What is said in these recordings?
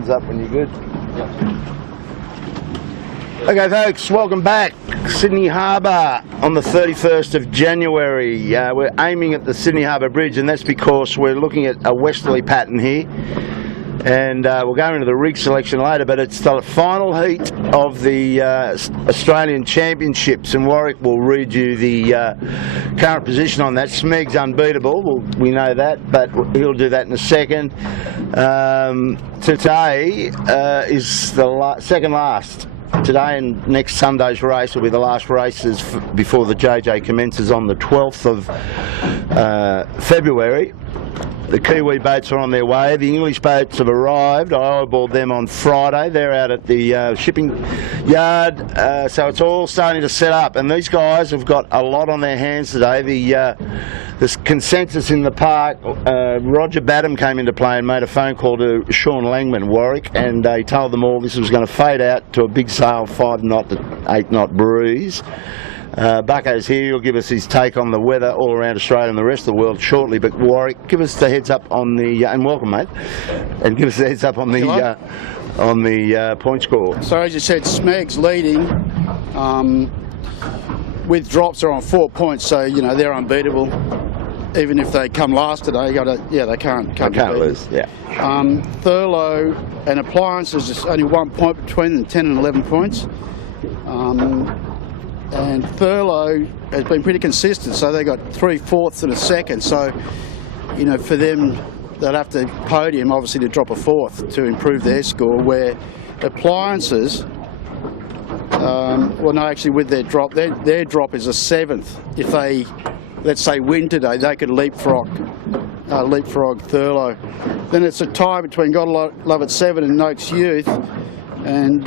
thumbs up when you're good. Okay, folks, welcome back. Sydney Harbour on the 31st of January. We're aiming at the Sydney Harbour Bridge, and that's because we're looking at a westerly pattern here. And we'll go into the rig selection later, but it's the final heat of the Australian Championships, and Warwick will read you the current position on that. Smeg's unbeatable, we know that, but he'll do that in a second. Today is the second last. Today and next Sunday's race will be the last races before the JJ commences on the 12th of February. The Kiwi boats are on their way. The English boats have arrived. I eyeballed them on Friday. They're out at the shipping yard, so it's all starting to set up. And these guys have got a lot on their hands today. The consensus in the park, Roger Badham came into play and made a phone call to Sean Langman, Warwick, and he told them all this was going to fade out to a big sail 5-knot to 8-knot breeze. Bucko's here. He'll give us his take on the weather all around Australia and the rest of the world shortly. But Warwick, give us the heads up on the and welcome, mate. And give us the heads up on the point score. So as you said, Smeg's leading. With drops, they're on 4 points, so you know they're unbeatable. Even if they come last today, they can't lose. Yeah. Thurlow and Appliances is only 1 point between them, 10 and 11 points. And Thurlow has been pretty consistent, so they got 3/4 and a second. So, you know, for them, they'll have to podium, obviously, to drop a 4th to improve their score. Where Appliances, well, no, actually, with their drop is a 7th. If they, let's say, win today, they could leapfrog Thurlow. Then it's a tie between Gotta Love It 7 and Noakes Youth, and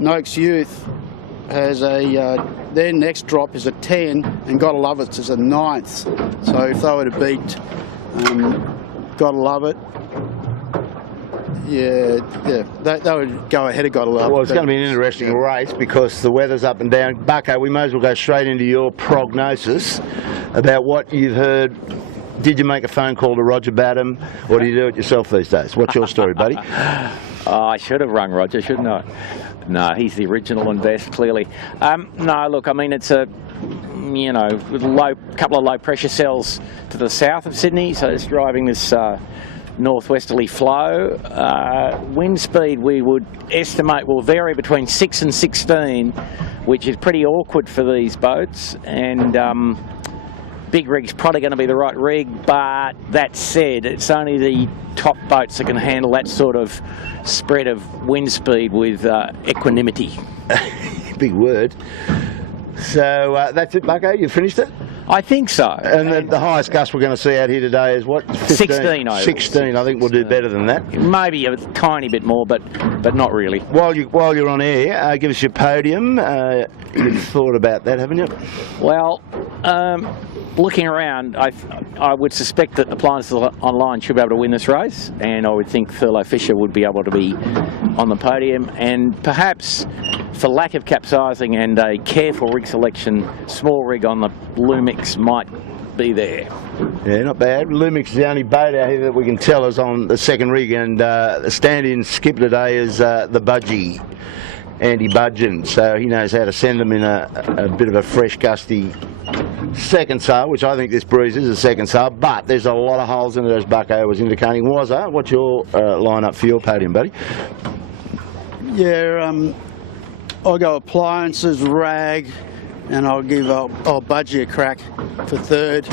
Noakes Youth has their next drop is a 10 and Gotta Love It is a 9th. So if they were to beat Gotta Love It, they would go ahead of Gotta Love It. Well, it's going to be an interesting race because the weather's up and down. Bucko, we may as well go straight into your prognosis about what you've heard. Did you make a phone call to Roger Badham, or do you do it yourself these days? What's your story, buddy? I should have rung Roger, shouldn't I? No, he's the original and best, clearly. No, look, I mean, it's a, you know, couple of low pressure cells to the south of Sydney, so it's driving this northwesterly flow. Wind speed we would estimate will vary between 6 and 16, which is pretty awkward for these boats, and big rig's probably going to be the right rig, but that said, it's only the top boats that can handle that sort of spread of wind speed with equanimity. Big word. So that's it, Bucko? You finished it? I think so. And the highest gust we're going to see out here today is what? 16. 16. I think we'll do better than that. Maybe a tiny bit more, but not really. While you're on air, give us your podium. You've thought about that, haven't you? Well, looking around, I would suspect that Appliances Online should be able to win this race, and I would think Thurlow Fisher would be able to be on the podium, and perhaps for lack of capsizing and a careful rig selection, small rig on the Lumix might be there. Yeah, not bad. Lumix is the only boat out here that we can tell is on the second rig, and the stand-in skipper today is the Budgie, Andy Budgeon, so he knows how to send them in a bit of a fresh, gusty second sail, which I think this breeze is a second sail, but there's a lot of holes in it, as Bucko was indicating. Wazza, what's your line-up for your podium, buddy? Yeah, I'll go Appliances, Rag, and I'll give old Budgie a crack for third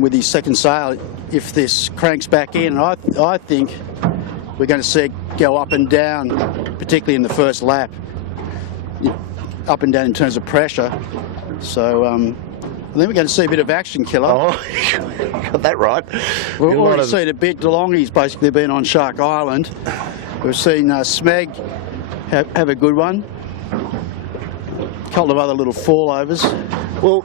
with his second sail if this cranks back in. I think we're going to see it go up and down, particularly in the first lap, up and down in terms of pressure. So I think we're going to see a bit of action, Killer. Oh, got that right. We've already seen a bit. DeLonghi's basically been on Shark Island. We've seen Smeg have a good one. A couple of other little fallovers. Well,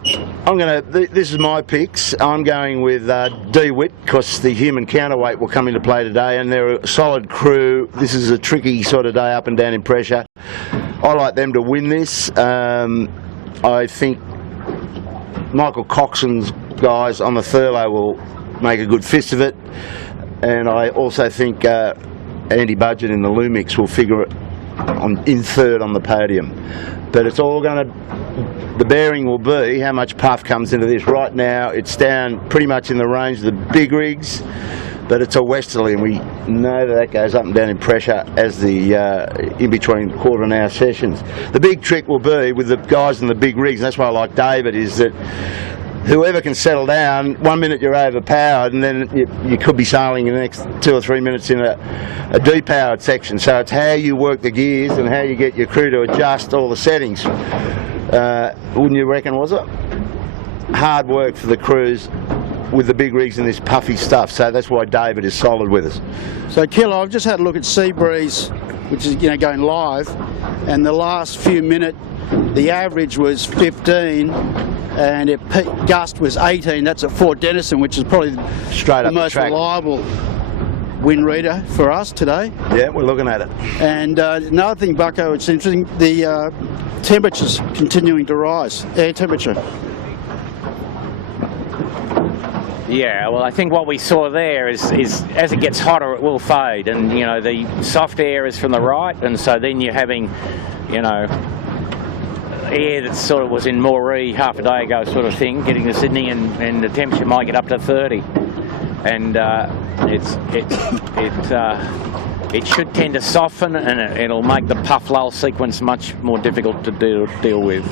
this is my picks. I'm going with DeWitt because the human counterweight will come into play today, and they're a solid crew. This is a tricky sort of day up and down in pressure. I like them to win this. I think Michael Coxon's guys on the Thurlow will make a good fist of it. and I also think Andy Budget in the Lumix will figure it in third on the podium. But it's all going to, the bearing will be how much puff comes into this. Right now it's down pretty much in the range of the big rigs, but it's a westerly, and we know that goes up and down in pressure as the in between quarter and hour sessions. The big trick will be with the guys in the big rigs, and that's why I like David, is that whoever can settle down, 1 minute you're overpowered, and then you could be sailing in the next 2 or 3 minutes in a depowered section. So it's how you work the gears and how you get your crew to adjust all the settings. Wouldn't you reckon, was it? Hard work for the crews with the big rigs and this puffy stuff. So that's why David is solid with us. So Kilo, I've just had a look at Seabreeze, which is going live, and the last few minutes, the average was 15. And gust was 18. That's at Fort Denison, which is probably the most reliable wind reader for us today. Yeah, we're looking at it. And another thing, Bucko, it's interesting, the temperature's continuing to rise, air temperature. Yeah, well, I think what we saw there is as it gets hotter, it will fade, and the soft air is from the right, and so then you're having, air that sort of was in Moree half a day ago, sort of thing, getting to Sydney, and the temperature might get up to 30, and it should tend to soften, and it'll make the puff lull sequence much more difficult to deal with.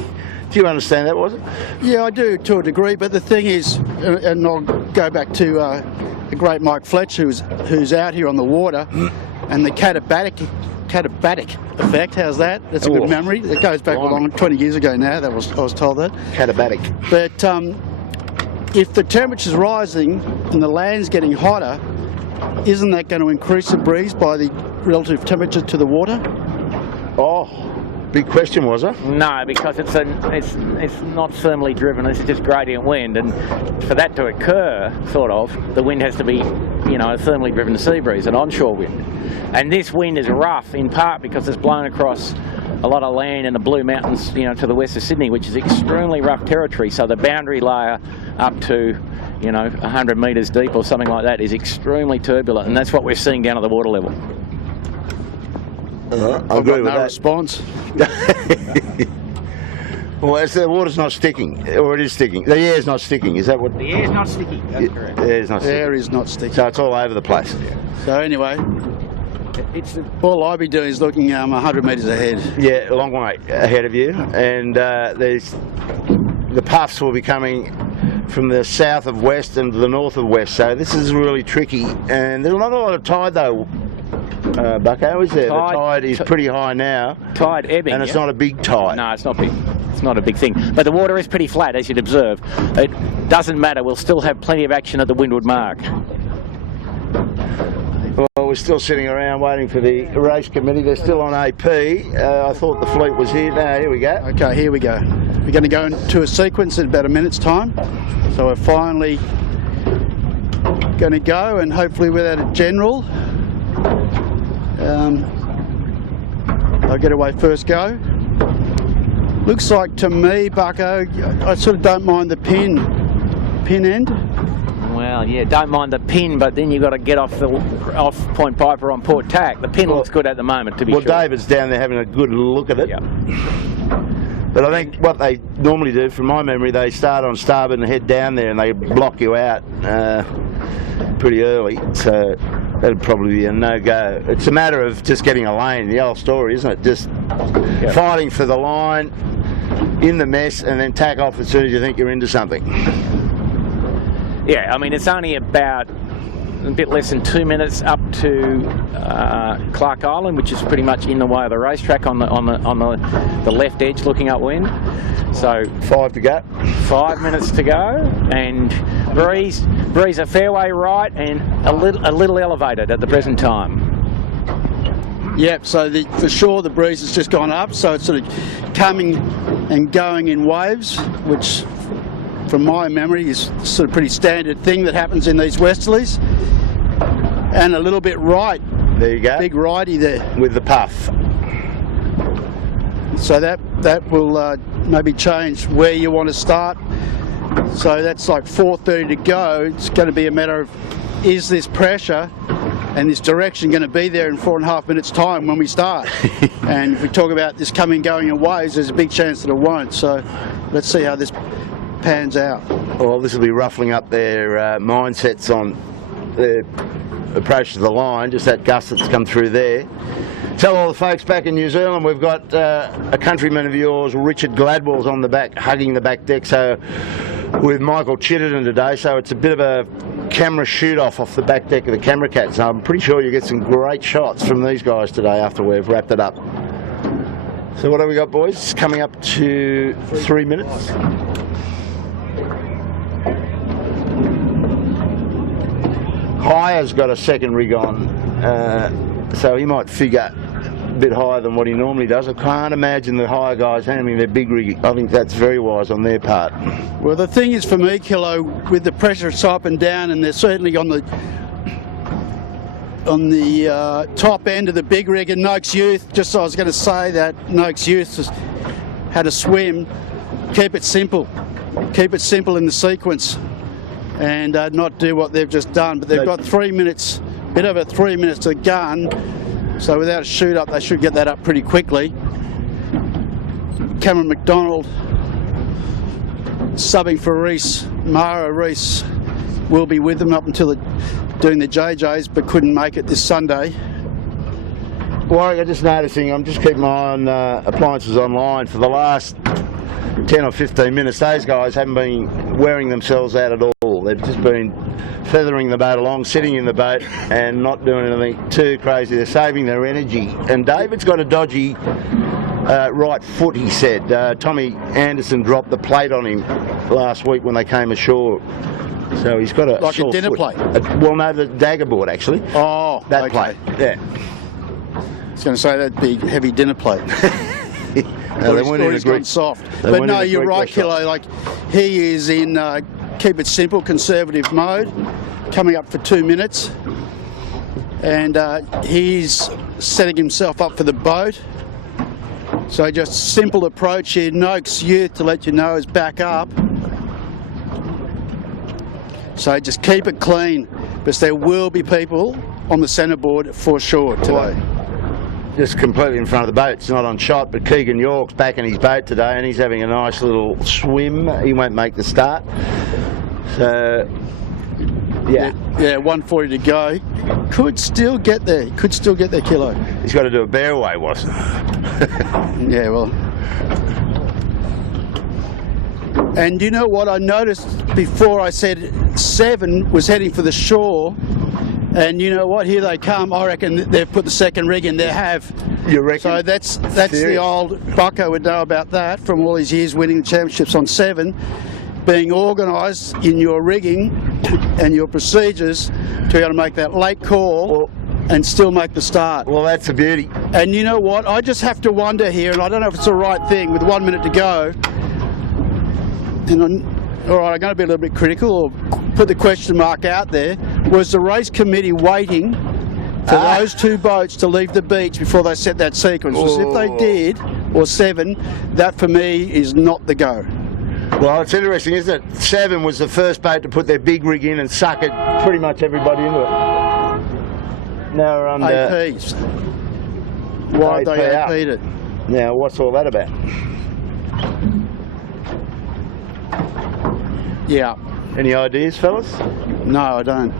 Do you understand that, was it? Yeah, I do to a degree, but the thing is, and I'll go back to the great Mike Fletcher, who's out here on the water, and the catabatic effect. How's that? That's a good memory. It goes back along 20 years ago now. I was told that. Catabatic. But if the temperature's rising and the land's getting hotter, isn't that going to increase the breeze by the relative temperature to the water? Oh, big question, was it? No, because it's not thermally driven. This is just gradient wind, and for that to occur, the wind has to be, a thermally driven sea breeze, an onshore wind. And this wind is rough in part because it's blown across a lot of land in the Blue Mountains, to the west of Sydney, which is extremely rough territory. So the boundary layer up to, 100 metres deep or something like that is extremely turbulent, and that's what we're seeing down at the water level. I agree with that. Response. Well, the water's not sticking, or it is sticking. The air's not sticking. Is that what? The air's not sticky. That's correct. The air's not sticking. Air is not sticking. So it's all over the place. So anyway, all I'll be doing is looking 100 metres ahead. Yeah, a long way ahead of you, and the puffs will be coming from the south of west and the north of west. So this is really tricky, and there's not a lot of tide though. Bucko, is there? The tide is pretty high now. Tide ebbing, and it's not a big tide. No, it's not big. It's not a big thing. But the water is pretty flat, as you'd observe. It doesn't matter. We'll still have plenty of action at the windward mark. Well, we're still sitting around waiting for the race committee. They're still on AP. I thought the fleet was here. No, here we go. Okay, here we go. We're going to go into a sequence in about a minute's time. So we're finally going to go, and hopefully without a general. I'll get away first go. Looks like to me, Bucko, I sort of don't mind the pin end. Well, yeah, don't mind the pin, but then you've got to get off Point Piper on Port Tack. The pin looks good at the moment, to be sure. Well, David's down there having a good look at it. Yeah. But I think what they normally do, from my memory, they start on starboard and head down there, and they block you out pretty early. So that'd probably be a no-go. It's a matter of just getting a lane, the old story, isn't it? Just fighting for the line in the mess and then tack off as soon as you think you're into something. Yeah, I mean, it's only about a bit less than 2 minutes up to Clark Island, which is pretty much in the way of the racetrack on the left edge looking upwind. So 5 to go. 5 minutes to go, and breeze a fairway right and a little elevated at the present time. Yep, so for sure the breeze has just gone up, so it's sort of coming and going in waves, which from my memory is sort of pretty standard thing that happens in these westerlies. And a little bit right. There you go. Big righty there. With the puff. So that will maybe change where you want to start. So that's like 4:30 to go. It's going to be a matter of is this pressure and this direction going to be there in 4.5 minutes time when we start? And if we talk about this going in waves, there's a big chance that it won't. So let's see how this pans out. Well, this will be ruffling up their mindsets on their approach to the line, just that gust that's come through there. Tell all the folks back in New Zealand we've got a countryman of yours, Richard Gladwell's on the back, hugging the back deck, so with Michael Chitterton today, so it's a bit of a camera shoot-off the back deck of the Camera Cat, so I'm pretty sure you get some great shots from these guys today after we've wrapped it up. So what have we got, boys? It's coming up to 3 minutes. Hire's got a second rig on, so he might figure a bit higher than what he normally does. I can't imagine the Hire guys handling their big rig. I think that's very wise on their part. Well, the thing is for me, Kilo, with the pressure it's up and down, and they're certainly on the top end of the big rig, and Noakes Youth, just I was going to say that Noakes Youth has had a swim. Keep it simple. Keep it simple in the sequence and not do what they've just done. But they've got 3 minutes, bit over 3 minutes to gun, so without a shoot up they should get that up pretty quickly. Cameron McDonald subbing for Reese. Mara Reese will be with them up until doing the JJs, but couldn't make it this Sunday. Warwick, I'm just noticing, I'm just keeping my eye on appliances online. For the last 10 or 15 minutes, those guys haven't been wearing themselves out at all. They've just been feathering the boat along, sitting in the boat and not doing anything too crazy. They're saving their energy. And David's got a dodgy right foot, he said. Tommy Anderson dropped the plate on him last week when they came ashore. So he's got a like sore a dinner foot. plate? Well, no, the dagger board, actually. Oh, that okay. plate, yeah. I was going to say that'd be heavy dinner plate. No, they weren't in a gone soft. But no, you're right, Kilo. Like, he is in keep it simple, conservative mode, coming up for 2 minutes, and he's setting himself up for the boat. So just simple approach here. Noakes Youth, to let you know, is back up. So just keep it clean, because there will be people on the centreboard for sure today. Just completely in front of the boat. It's not on shot, but Keegan York's back in his boat today and he's having a nice little swim. He won't make the start. So, yeah. Yeah, 140 to go. Could still get there. Could still get there, Kilo. He's got to do a bear away, wasn't he? Yeah, well. And you know what I noticed before? I said 7 was heading for the shore. And you know what? Here they come. I reckon they've put the second rig in. They have. You reckon? So that's the old Bucko would know about that from all his years winning the championships on 7. Being organised in your rigging and your procedures to be able to make that late call and still make the start. Well, that's a beauty. And you know what? I just have to wonder here, and I don't know if it's the right thing with 1 minute to go. And all right, I'm going to be a little bit critical or put the question mark out there. Was the race committee waiting for those 2 boats to leave the beach before they set that sequence? Because if they did, or 7, that for me is not the go. Well, it's interesting, isn't it? 7 was the first boat to put their big rig in and suck it pretty much everybody into it. Now we're under APs. Why they AP'd it? Now, what's all that about? Yeah. Any ideas, fellas? No, I don't.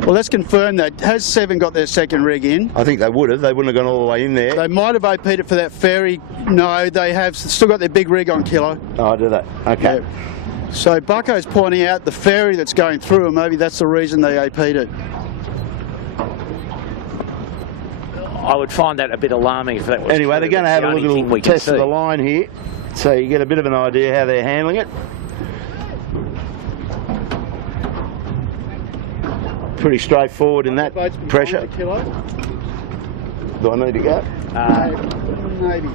Well, let's confirm that. Has 7 got their second rig in? I think they would have. They wouldn't have gone all the way in there. They might have AP'd it for that ferry. No, they have still got their big rig on, Kilo. Oh, do they? Okay. Yeah. So Bucko's pointing out the ferry that's going through, and maybe that's the reason they AP'd it. I would find that a bit alarming if that was Anyway, true. they're going to have a little test of the see. line here, so you get a bit of an idea how they're handling it. Pretty straightforward in that pressure. Do I need to go? Maybe.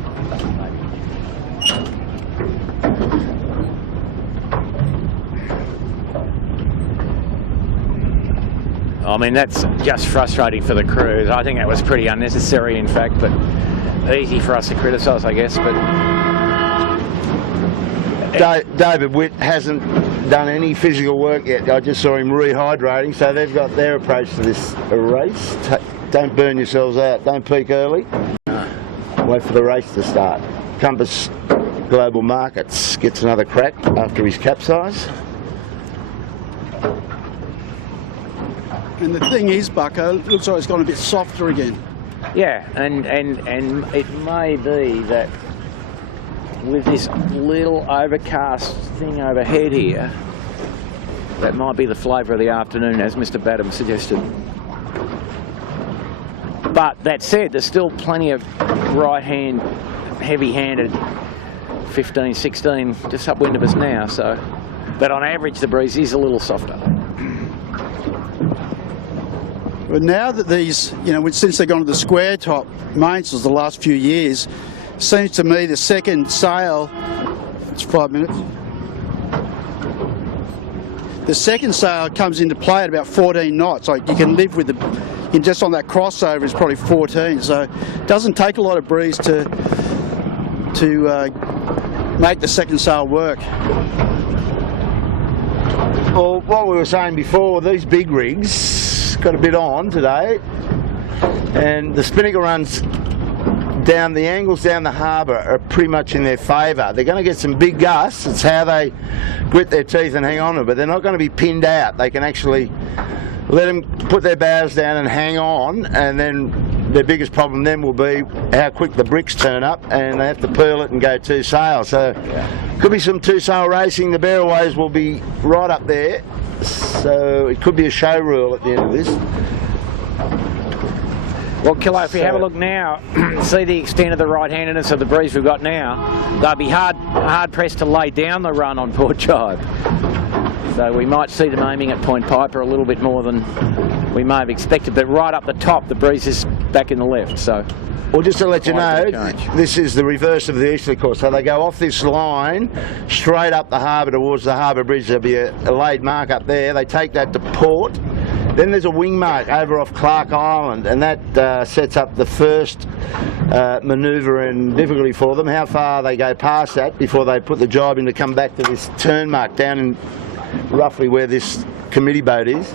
I mean, that's just frustrating for the crews. I think that was pretty unnecessary, in fact, but easy for us to criticise, I guess. But David Witt hasn't done any physical work yet. I just saw him rehydrating, so they've got their approach to this race. Don't burn yourselves out. Don't peak early. Wait for the race to start. Compass Global Markets gets another crack after his capsize. And the thing is, Bucko, it looks like it's gone a bit softer again. Yeah, and it may be that with this little overcast thing overhead here, that might be the flavour of the afternoon, as Mr. Badham suggested. But that said, there's still plenty of right-hand, heavy-handed 15, 16 just upwind of us now. So, but on average, the breeze is a little softer. But now that these, since they've gone to the square top mainsails the last few years, seems to me the second sail, it's 5 minutes. The second sail comes into play at about 14 knots. Like you can live with just on that crossover is probably 14. So it doesn't take a lot of breeze to make the second sail work. Well, what we were saying before, these big rigs got a bit on today, and the spinnaker runs down, the angles down the harbour are pretty much in their favour. They're going to get some big gusts. It's how they grit their teeth and hang on to it, but they're not going to be pinned out. They can actually let them put their bows down and hang on, and then their biggest problem then will be how quick the bricks turn up, and they have to purl it and go two sail. So could be some two sail racing. The bearaways will be right up there, so it could be a show rule at the end of this. Well, Kilo, if you have a look now, see the extent of the right-handedness of the breeze we've got now, they'll be hard pressed to lay down the run on Port Jibe. So we might see them aiming at Point Piper a little bit more than we may have expected, but right up the top, the breeze is back in the left. So, well, just to let you know, this is the reverse of the easterly course. So they go off this line straight up the harbour towards the harbour bridge. There'll be a laid mark up there. They take that to port. Then there's a wing mark over off Clark Island, and that sets up the first manoeuvre and difficulty for them. How far they go past that before they put the jibe in to come back to this turn mark down in roughly where this committee boat is.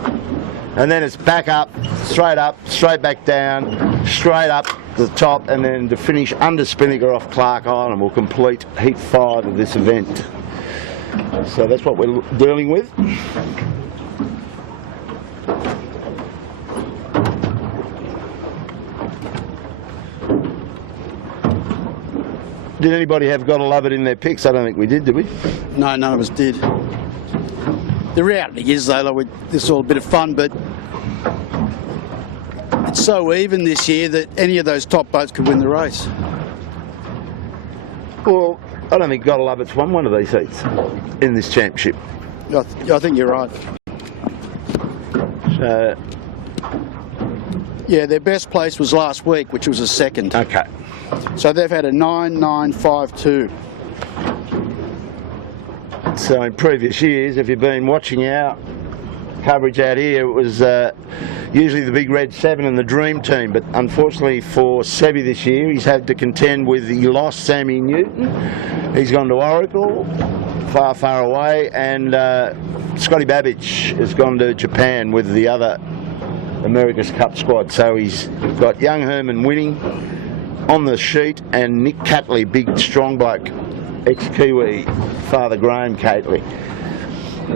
And then it's back up, straight back down, straight up the top, and then to finish under spinnaker off Clark Island will complete heat 5 of this event. So that's what we're dealing with. Did anybody have Gotta Love It in their picks? I don't think we did we? No, none of us did. The reality is, though, like this is all a bit of fun, but it's so even this year that any of those top boats could win the race. Well, I don't think Gotta Love It's won one of these heats in this championship. I think you're right. So, yeah, their best place was last week, which was a second. okay. So they've had a 9.952. So in previous years, if you've been watching our coverage out here, it was usually the Big Red 7 and the Dream Team, but unfortunately for Sebi this year, he's had to contend with, he lost Sammy Newton, he's gone to Oracle, far away, and Scotty Babbage has gone to Japan with the other America's Cup squad. So he's got young Herman winning on the sheet, and Nick Catley, big strong bloke, ex-Kiwi, Father Graham Catley,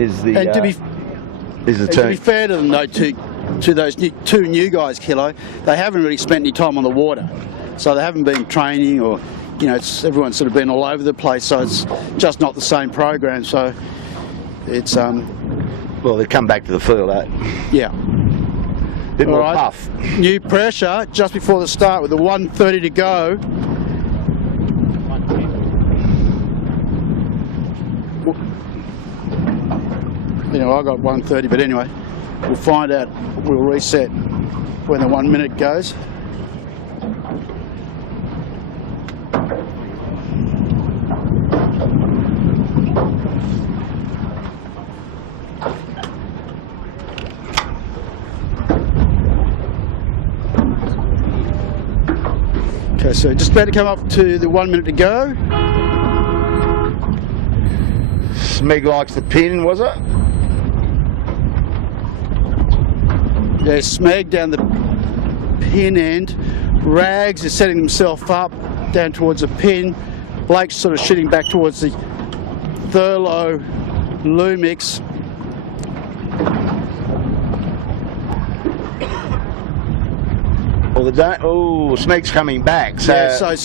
is the And to be team. fair to them, though, to those two new guys, Kilo, they haven't really spent any time on the water. So they haven't been training, or, everyone's sort of been all over the place, so it's just not the same program. So it's... well, they come back to the field, eh? Yeah. Bit more puff. New pressure just before the start with the 1:30 to go. I got 1:30, but anyway, we'll find out. We'll reset when the 1 minute goes. Okay, so just about to come up to the 1 minute to go. Smeg likes the pin, was it? Yeah, Smeg down the pin end. Rags is setting himself up down towards the pin. Blake's sort of shooting back towards the Thurlow Lumix. Oh, Smeg's coming back. So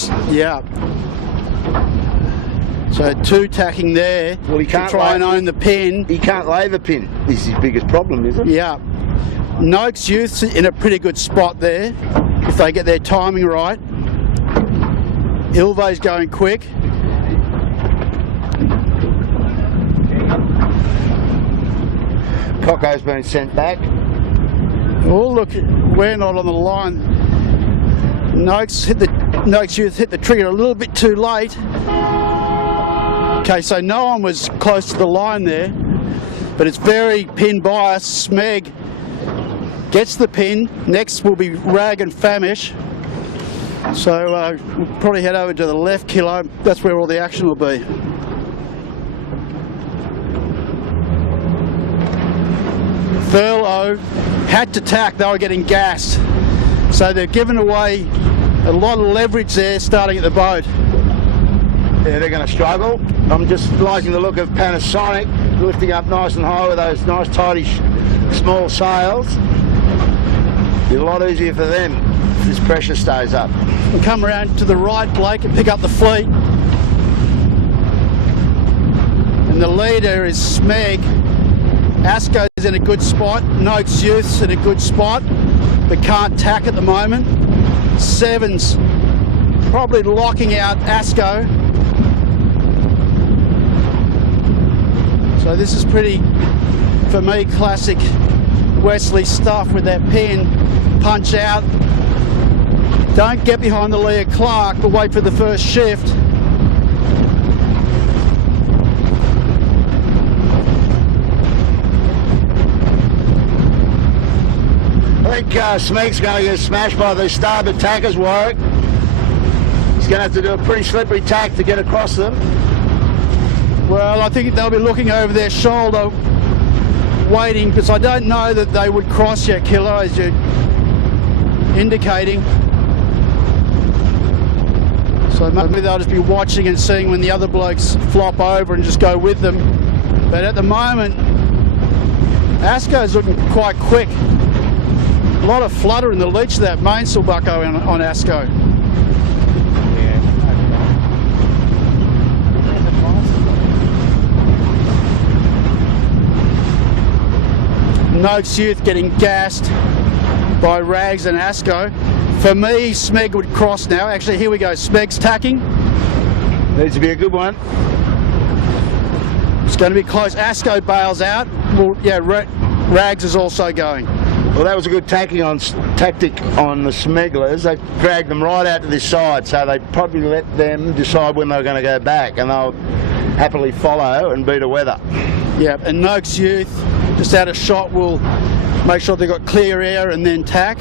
So two tacking there. Well, he can't to try and own the pin. He can't lay the pin. This is his biggest problem, isn't it? Yeah. Noakes Youth's in a pretty good spot there if they get their timing right. Ilve's going quick. Coco's been sent back. Oh, look, we're not on the line. Noakes Youth hit the trigger a little bit too late. Okay, so no one was close to the line there, but it's very pin biased. Smeg gets the pin. Next will be Rag and Famish. So we'll probably head over to the left kilo. That's where all the action will be. Thurlow had to tack. They were getting gassed. So they've given away a lot of leverage there starting at the boat. Yeah, they're going to struggle. I'm just liking the look of Panasonic lifting up nice and high with those nice tidy small sails. Be a lot easier for them if this pressure stays up. And come around to the right, Blake, and pick up the fleet. And the leader is Smeg. Asco's in a good spot. Noakes Youth's in a good spot, but can't tack at the moment. Seven's probably locking out Asco. So this is pretty, for me, classic Wesley stuff with that pin. Punch out. Don't get behind the lee of Clark, but wait for the first shift. I think Smeg's going to get smashed by the starboard tackers, Warwick. He's going to have to do a pretty slippery tack to get across them. Well, I think they'll be looking over their shoulder, waiting, because I don't know that they would cross yet, Kilo, as you're indicating. So maybe they'll just be watching and seeing when the other blokes flop over and just go with them. But at the moment, Asco's looking quite quick. A lot of flutter in the leach of that mainsail bucko on Asco. Noakes Youth getting gassed by Rags and Asco. For me, Smeg would cross now. Actually, here we go. Smeg's tacking. Needs to be a good one. It's going to be close. Asco bails out. Well, yeah, Rags is also going. Well, that was a good tactic on the Smeglers. They dragged them right out to this side, so they probably let them decide when they were going to go back, and they'll happily follow and beat a weather. Yeah, and Noakes Youth, just out of shot, will make sure they've got clear air and then tack.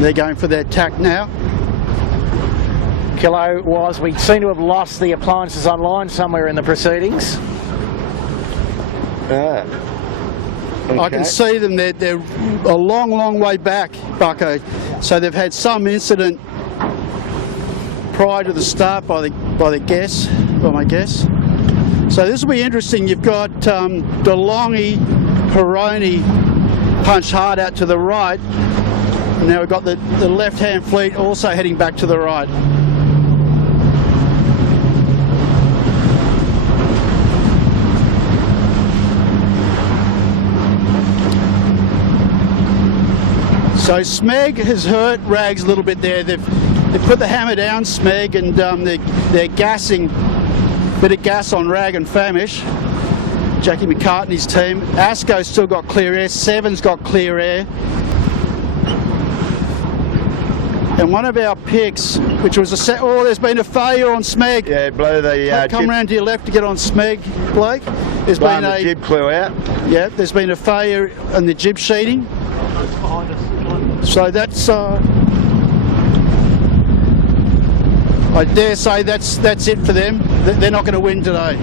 They're going for their tack now. Kilo was, we seem to have lost the appliances online somewhere in the proceedings. Okay. I can see them, they're a long way back, Bucko. So they've had some incident prior to the start by my guess. So this will be interesting. You've got DeLonghi, Peroni punch hard out to the right. And now we've got the left-hand fleet also heading back to the right. So Smeg has hurt Rags a little bit there. They've put the hammer down, Smeg, and they're gassing, bit of gas on Rag and Famish. Jackie McCartney's team. Asco's still got clear air. Seven's got clear air. And one of our picks, which was there's been a failure on Smeg. Yeah, blew the come round to your left to get on Smeg, Blake. There's been the jib flew out. Yeah, there's been a failure on the jib sheeting. So that's I dare say that's it for them. They're not going to win today.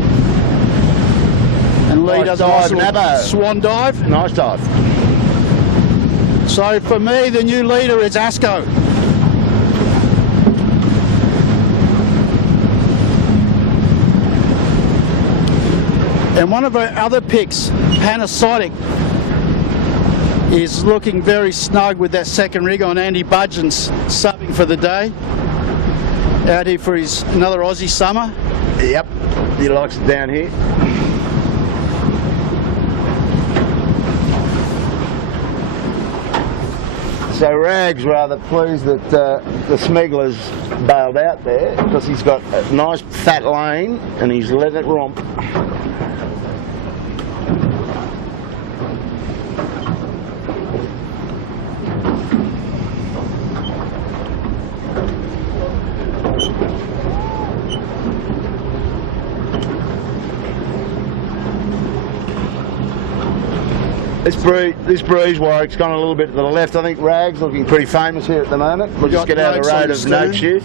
And Lee Nice does a dive, nice little Nabbo. swan dive. Nice dive. So for me, the new leader is Asco. And one of our other picks, Panasonic, is looking very snug with that second rig on. Andy Budgeon's subbing for the day. Out here for his another Aussie summer. Yep, he likes it down here. So Rag's rather pleased that the Smegler's bailed out there because he's got a nice fat lane and he's let it romp. This breeze warwick's gone a little bit to the left. I think Rag's looking pretty famous here at the moment. We'll just get out of the road of Noakes Youth.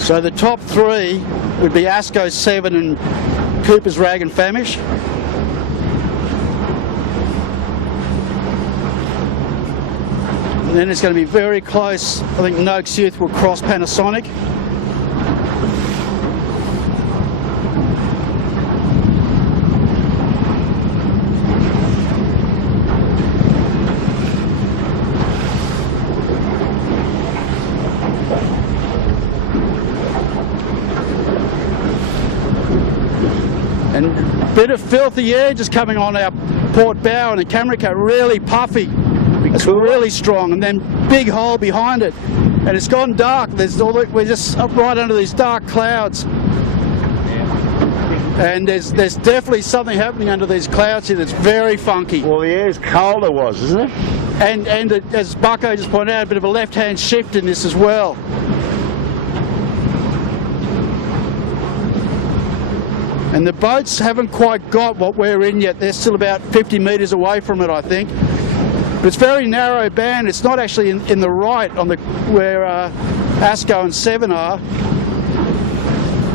So the top three would be Asco 7 and Cooper's Rag and Famish. And then it's going to be very close. I think Noakes Youth will cross Panasonic. And a bit of filthy air just coming on our port bow, and the camera cut really puffy. It's really strong, and then big hole behind it, and it's gone dark. We're just up right under these dark clouds, and there's definitely something happening under these clouds here that's very funky. Well, the air's colder was, isn't it? And as Bucko just pointed out, a bit of a left-hand shift in this as well. And the boats haven't quite got what we're in yet. They're still about 50 metres away from it, I think. But it's very narrow band. It's not actually in the right on where Asco and 7 are.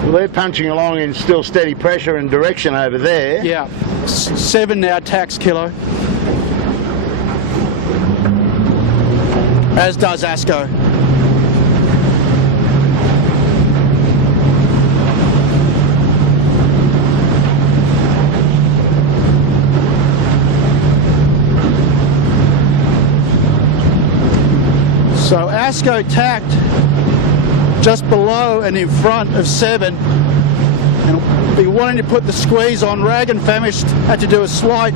Well, they're punching along in still steady pressure and direction over there. Yeah, 7 now tacks kilo. As does Asco. So Asco tacked just below and in front of 7, and be wanting to put the squeeze on. Rag and Famish had to do a slight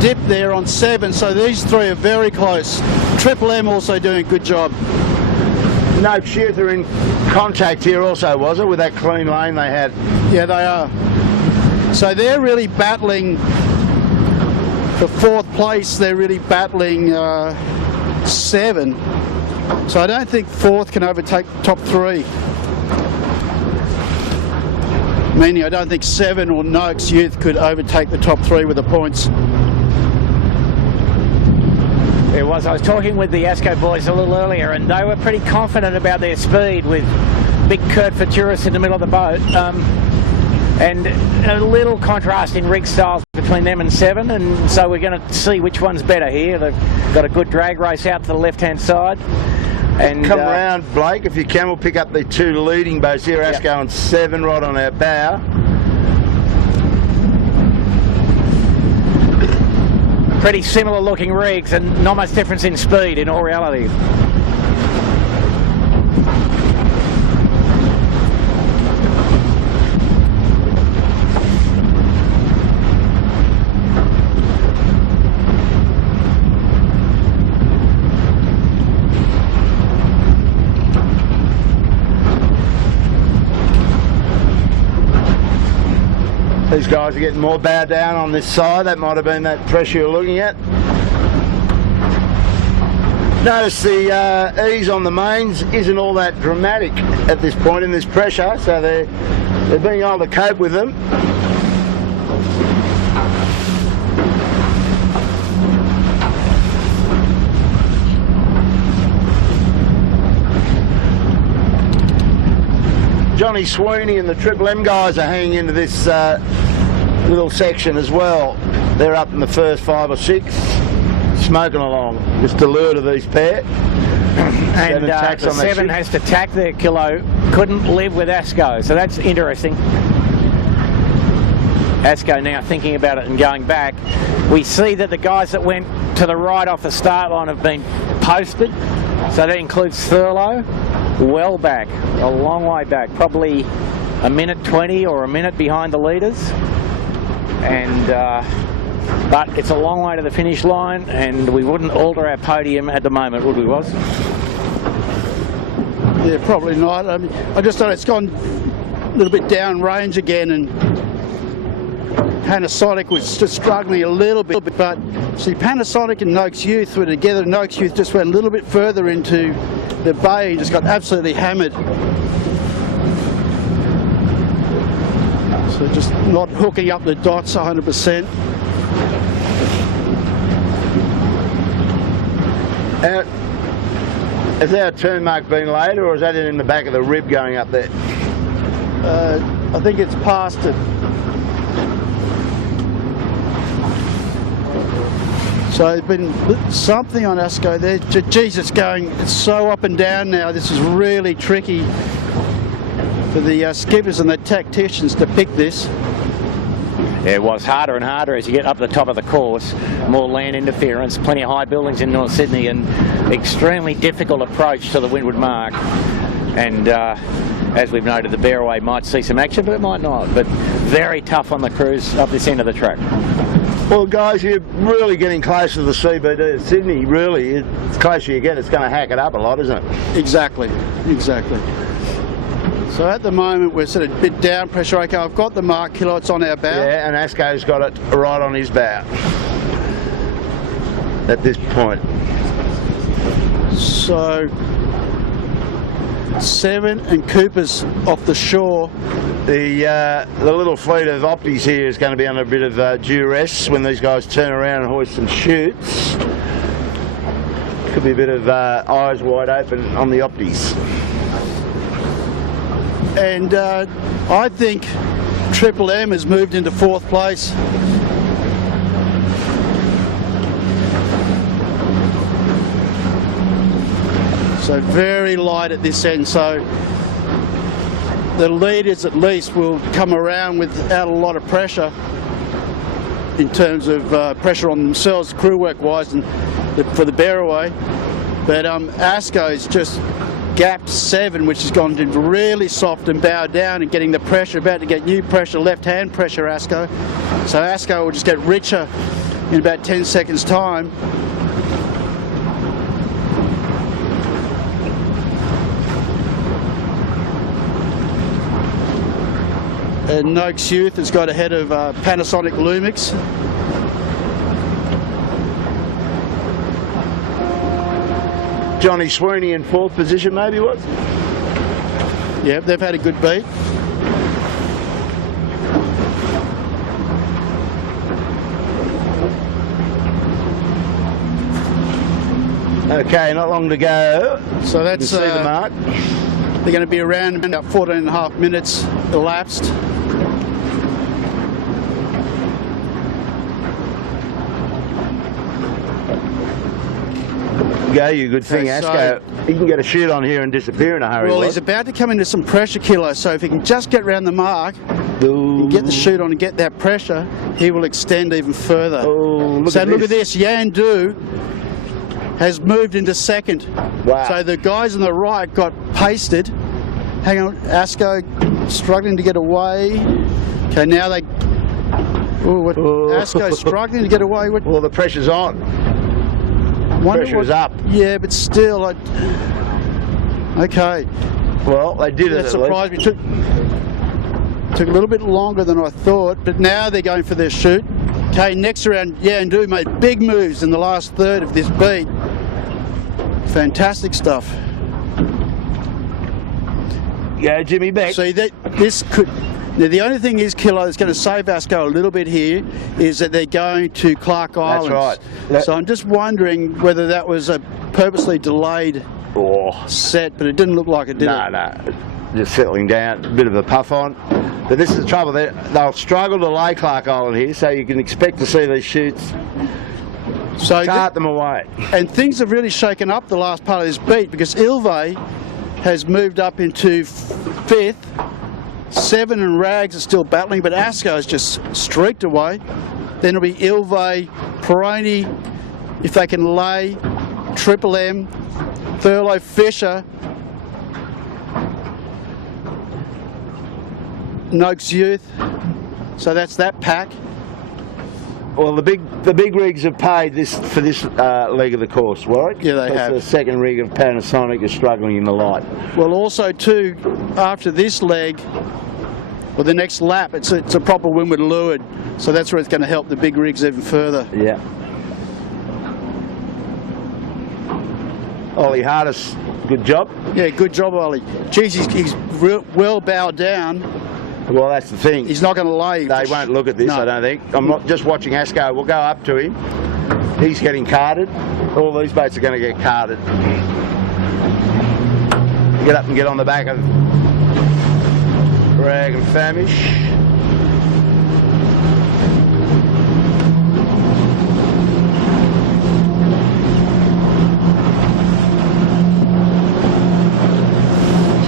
dip there on 7, so these three are very close. Triple M also doing a good job. Noakes Youth are in contact here also, was it, with that clean lane they had? Yeah, they are. So they're really battling for 4th place. They're really battling 7, so I don't think 4th can overtake top 3. Meaning I don't think 7 or Noakes Youth could overtake the top 3 with the points. It was. I was talking with the Asco boys a little earlier, and they were pretty confident about their speed with big Kurt Futuris in the middle of the boat. And a little contrast in rig styles between them and 7, and so we're going to see which one's better here. They've got a good drag race out to the left-hand side. And come round, Blake, if you can. We'll pick up the 2 leading boats here, Asco Yep. and 7 right on our bow. Pretty similar looking rigs and not much difference in speed in all reality. These guys are getting more bow down on this side. That might have been that pressure you're looking at. Notice the ease on the mains isn't all that dramatic at this point in this pressure, so they're being able to cope with them. Johnny Sweeney and the Triple M guys are hanging into this little section as well. They're up in the first 5 or 6, smoking along. Just to lure to these pair. And the 7 has to tack their kilo. Couldn't live with Asco, so that's interesting. Asco now thinking about it and going back. We see that the guys that went to the right off the start line have been posted. So that includes Thurlow, well back, a long way back, probably a minute 20 or a minute behind the leaders. And but it's a long way to the finish line, and we wouldn't alter our podium at the moment, would we, Woz? Yeah, probably not. I mean, I just thought it's gone a little bit down range again, and Panasonic was just struggling a little bit, but see, Panasonic and Noakes Youth were together. Noakes Youth just went a little bit further into the bay and just got absolutely hammered. So just not hooking up the dots 100%. Has our turn mark been laid, or is that in the back of the rib going up there? I think it's past it. So there's been something on Asco there. Geez, it's so up and down now. This is really tricky for the skippers and the tacticians to pick this. It was harder and harder as you get up the top of the course. More land interference, plenty of high buildings in North Sydney, and extremely difficult approach to the windward mark. And as we've noted, the Bearaway might see some action, but it might not. But very tough on the crews up this end of the track. Well, guys, you're really getting close to the CBD of Sydney, really. The closer you get, it's going to hack it up a lot, isn't it? Exactly, exactly. So at the moment, we're sort of a bit down pressure. Okay, I've got the mark kilo, it's on our bow. Yeah, and Asco's got it right on his bow at this point. So 7 and Cooper's off the shore. The little fleet of Opties here is going to be under a bit of duress when these guys turn around and hoist some chutes. Could be a bit of eyes wide open on the Opties. And I think Triple M has moved into 4th place. So very light at this end. So the leaders at least will come around without a lot of pressure in terms of pressure on themselves, crew work wise, and for the Bearaway. But Asco's just gapped 7, which has gone to really soft and bow down and getting the pressure, about to get new pressure, left hand pressure, Asco. So Asco will just get richer in about 10 seconds time. And Noakes Youth has got ahead of Panasonic Lumix. Johnny Sweeney in 4th position, maybe, was? Yeah, they've had a good beat. Okay, not long to go. So that's you can see the mark. They're going to be around about 14.5 minutes elapsed. Go, you good thing, Okay, Asco. He can get a shoot on here and disappear in a hurry. Well, he's about to come into some pressure kilos, so if he can just get round the mark, and get the shoot on and get that pressure, he will extend even further. Oh, look at this. Yandu has moved into 2nd. Wow. So the guys on the right got pasted. Hang on, Asco struggling to get away. Okay, now they... Asco's struggling to get away. Well, the pressure's on. Pressure's up. Yeah, but still, okay. Well, they did it. That surprised me. Took a little bit longer than I thought, but now they're going for their shoot. Okay, next round, Yandu made big moves in the last third of this beat. Fantastic stuff. Yeah, Jimmy Beck. See, this could... Now, the only thing is, Kilo, that's going to save Asco a little bit here is that they're going to Clark Islands. That's right. So I'm just wondering whether that was a purposely delayed set, but it didn't look like it, did it? No. just settling down, a bit of a puff on. But this is the trouble, they'll struggle to lay Clark Island here, so you can expect to see these shoots cart them away. And things have really shaken up the last part of this beat, because Ilve has moved up into 5th. Seven and Rags are still battling, but Asco's just streaked away. Then it'll be Ilve, Peroni, if they can lay, Triple M, Thurlow, Fisher, Noakes Youth. So that's that pack. Well, the big rigs have paid for this leg of the course, Warwick. Yeah, they have. The second rig of Panasonic is struggling in the light. Well, also too, after this leg, or the next lap, it's a proper windward leeward, so that's where it's going to help the big rigs even further. Yeah. Ollie Hardis, good job. Yeah, good job, Ollie. Geez, he's well bowed down. Well, that's the thing. He's not going to lay. They won't look at this, no. I don't think. I'm not just watching Asco. We'll go up to him. He's getting carted. All these boats are going to get carted. Get up and get on the back of Rag and Famish.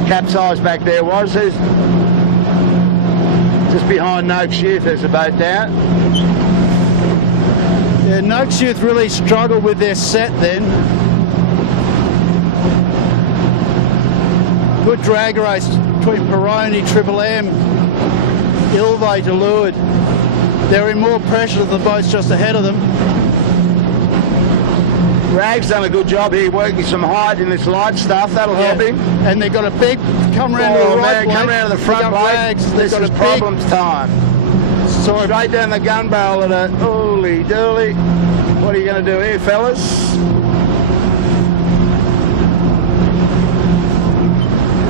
Capsized back there was. There's just behind Noakes Youth, there's a boat down. Yeah, Noakes Youth really struggled with their set then. Good drag race between Peroni, Triple M, Ilve to leeward. They're in more pressure than the boats just ahead of them. Rag's done a good job here working some height in this light stuff. That'll help him. And they've got a big come round to the right, come round to the front blade. This is problems time. Straight down the gun barrel at a holy dooly. What are you going to do here, fellas?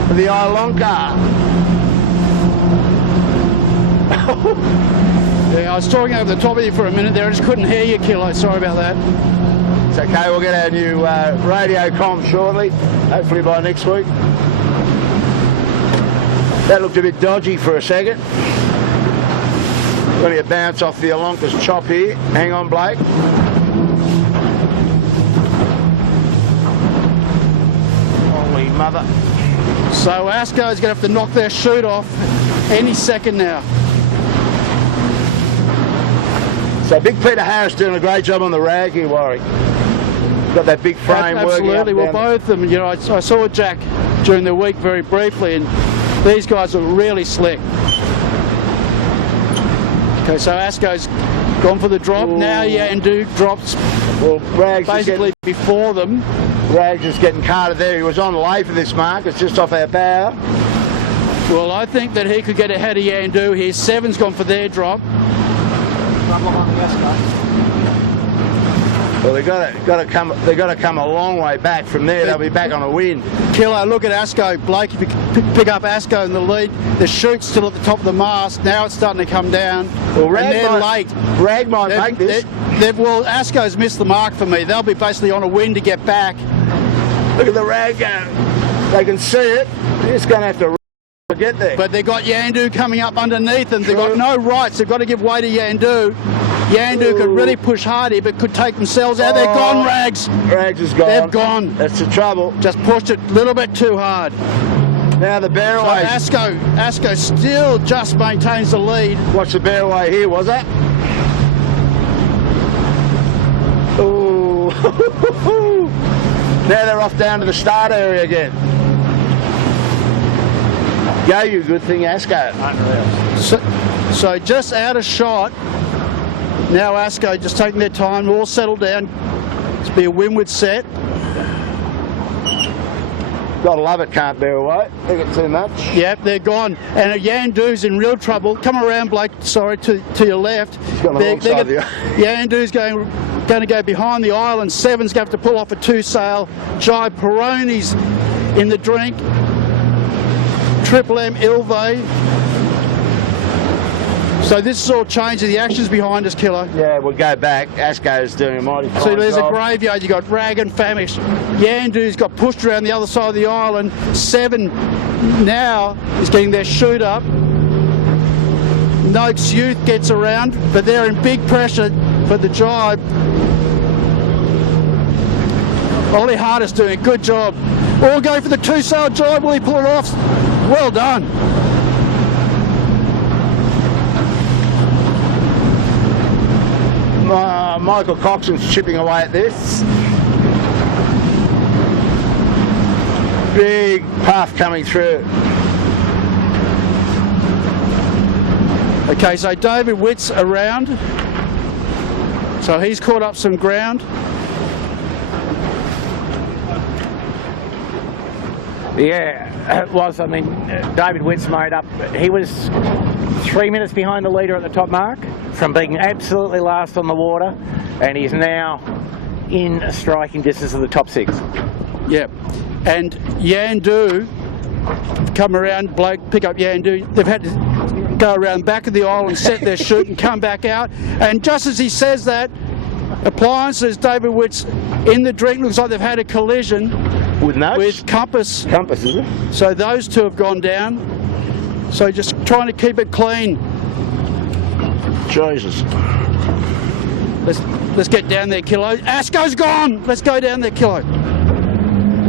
For the Ilonka. Yeah, I was talking over the top of you for a minute there. I just couldn't hear you, Kilo. Sorry about that. It's okay, we'll get our new radio comm shortly, hopefully by next week. That looked a bit dodgy for a second. Going to get bounce off the Ilonka's chop here. Hang on, Blake. Holy mother. So Asco's going to have to knock their chute off any second now. So Big Peter Harris doing a great job on the rag here, Warwick. Got that big frame working. Absolutely. Well, both of them. You know, I saw Jack during the week very briefly, and these guys are really slick. Okay, so Asco's gone for the drop. Ooh. Now Yandu drops. Well, Rags basically before them. Rags is getting carted there. He was on lay for this mark. It's just off our bow. Well, I think that he could get ahead of Yandu here. Seven's gone for their drop. Well, they've got to come a long way back from there. They'll be back on a wind. Kilo, look at Asco. Blake, if you pick up Asco in the lead, the chute's still at the top of the mast. Now it's starting to come down. Well, Rag late. Rag might make this. Well, Asco's missed the mark for me. They'll be basically on a wind to get back. Look at the Rag going. They can see it. They're just going to have to get there. But they've got Yandu coming up underneath them. They've got no rights. They've got to give way to Yandu. Yandu could really push hard here, but could take themselves out. They're gone, Rags. Rags is gone. They've gone. That's the trouble. Just pushed it a little bit too hard. Now the bearaway. So Asco still just maintains the lead. Watch the bearaway here, was that? Ooh. Now they're off down to the start area again. Go, you good thing, Asco. So just out of shot. Now Asco just taking their time, all settled down. It's be a windward set. Gotta love it, can't bear away. Think it's too much. Yep, they're gone. And Yandu's in real trouble. Come around, Blake, sorry, to your left. He's gone alongside the Yandu's going to go behind the island. Seven's going to have to pull off a two-sail. Jai Peroni's in the drink. Triple M Ilve. So this is all changing. The action's behind us, Killer. Yeah, we'll go back. Asco's doing a mighty fine See, there's job. a graveyard. You got Rag and Famish. Yandu's got pushed around the other side of the island. 7 now is getting their chute up. Noakes Youth gets around, but they're in big pressure for the jibe. Ollie Harder's doing a good job. We'll go for the 2-sail jibe. Will he pull it off? Well done. Michael Coxon's chipping away at this. Big puff coming through. Okay, so David Witt's around. So he's caught up some ground. Yeah, it was. I mean, David Witt's made up. He was 3 minutes behind the leader at the top mark from being absolutely last on the water, and he's now in striking distance of the top 6. Yeah, and Yandu come around, bloke pick up Yandu. They've had to go around the back of the island, set their chute and come back out. And just as he says that, Appliances, David Witt's in the drink. Looks like they've had a collision With Noakes? with Compass. Compass, is it? So those two have gone down. So just trying to keep it clean. Jesus. Let's get down there, Kilo. Asco's gone. Let's go down there, Kilo.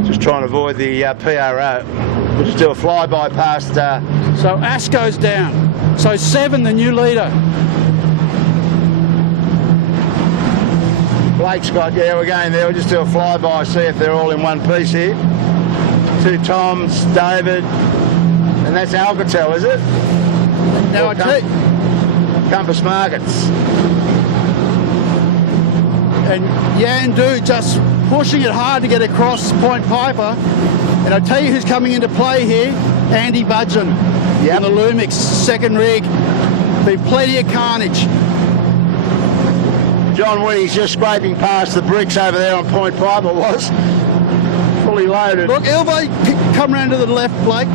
Just trying to avoid the PRO. We'll just do a flyby past. So Asco's down. So 7, the new leader. Blake's got, yeah, we're going there. We'll just do a flyby, see if they're all in one piece here. 2 Toms, David, and that's Alcatel, is it? Now I tell you, Compass Markets. and Yandu just pushing it hard to get across Point Piper. And I tell you who's coming into play here, Andy Budgeon. Yep. On the Lumix, second rig. Been plenty of carnage. John Winning's just scraping past the bricks over there on Point Piper was. Fully loaded. Look, Ilve, come round to the left, Blake.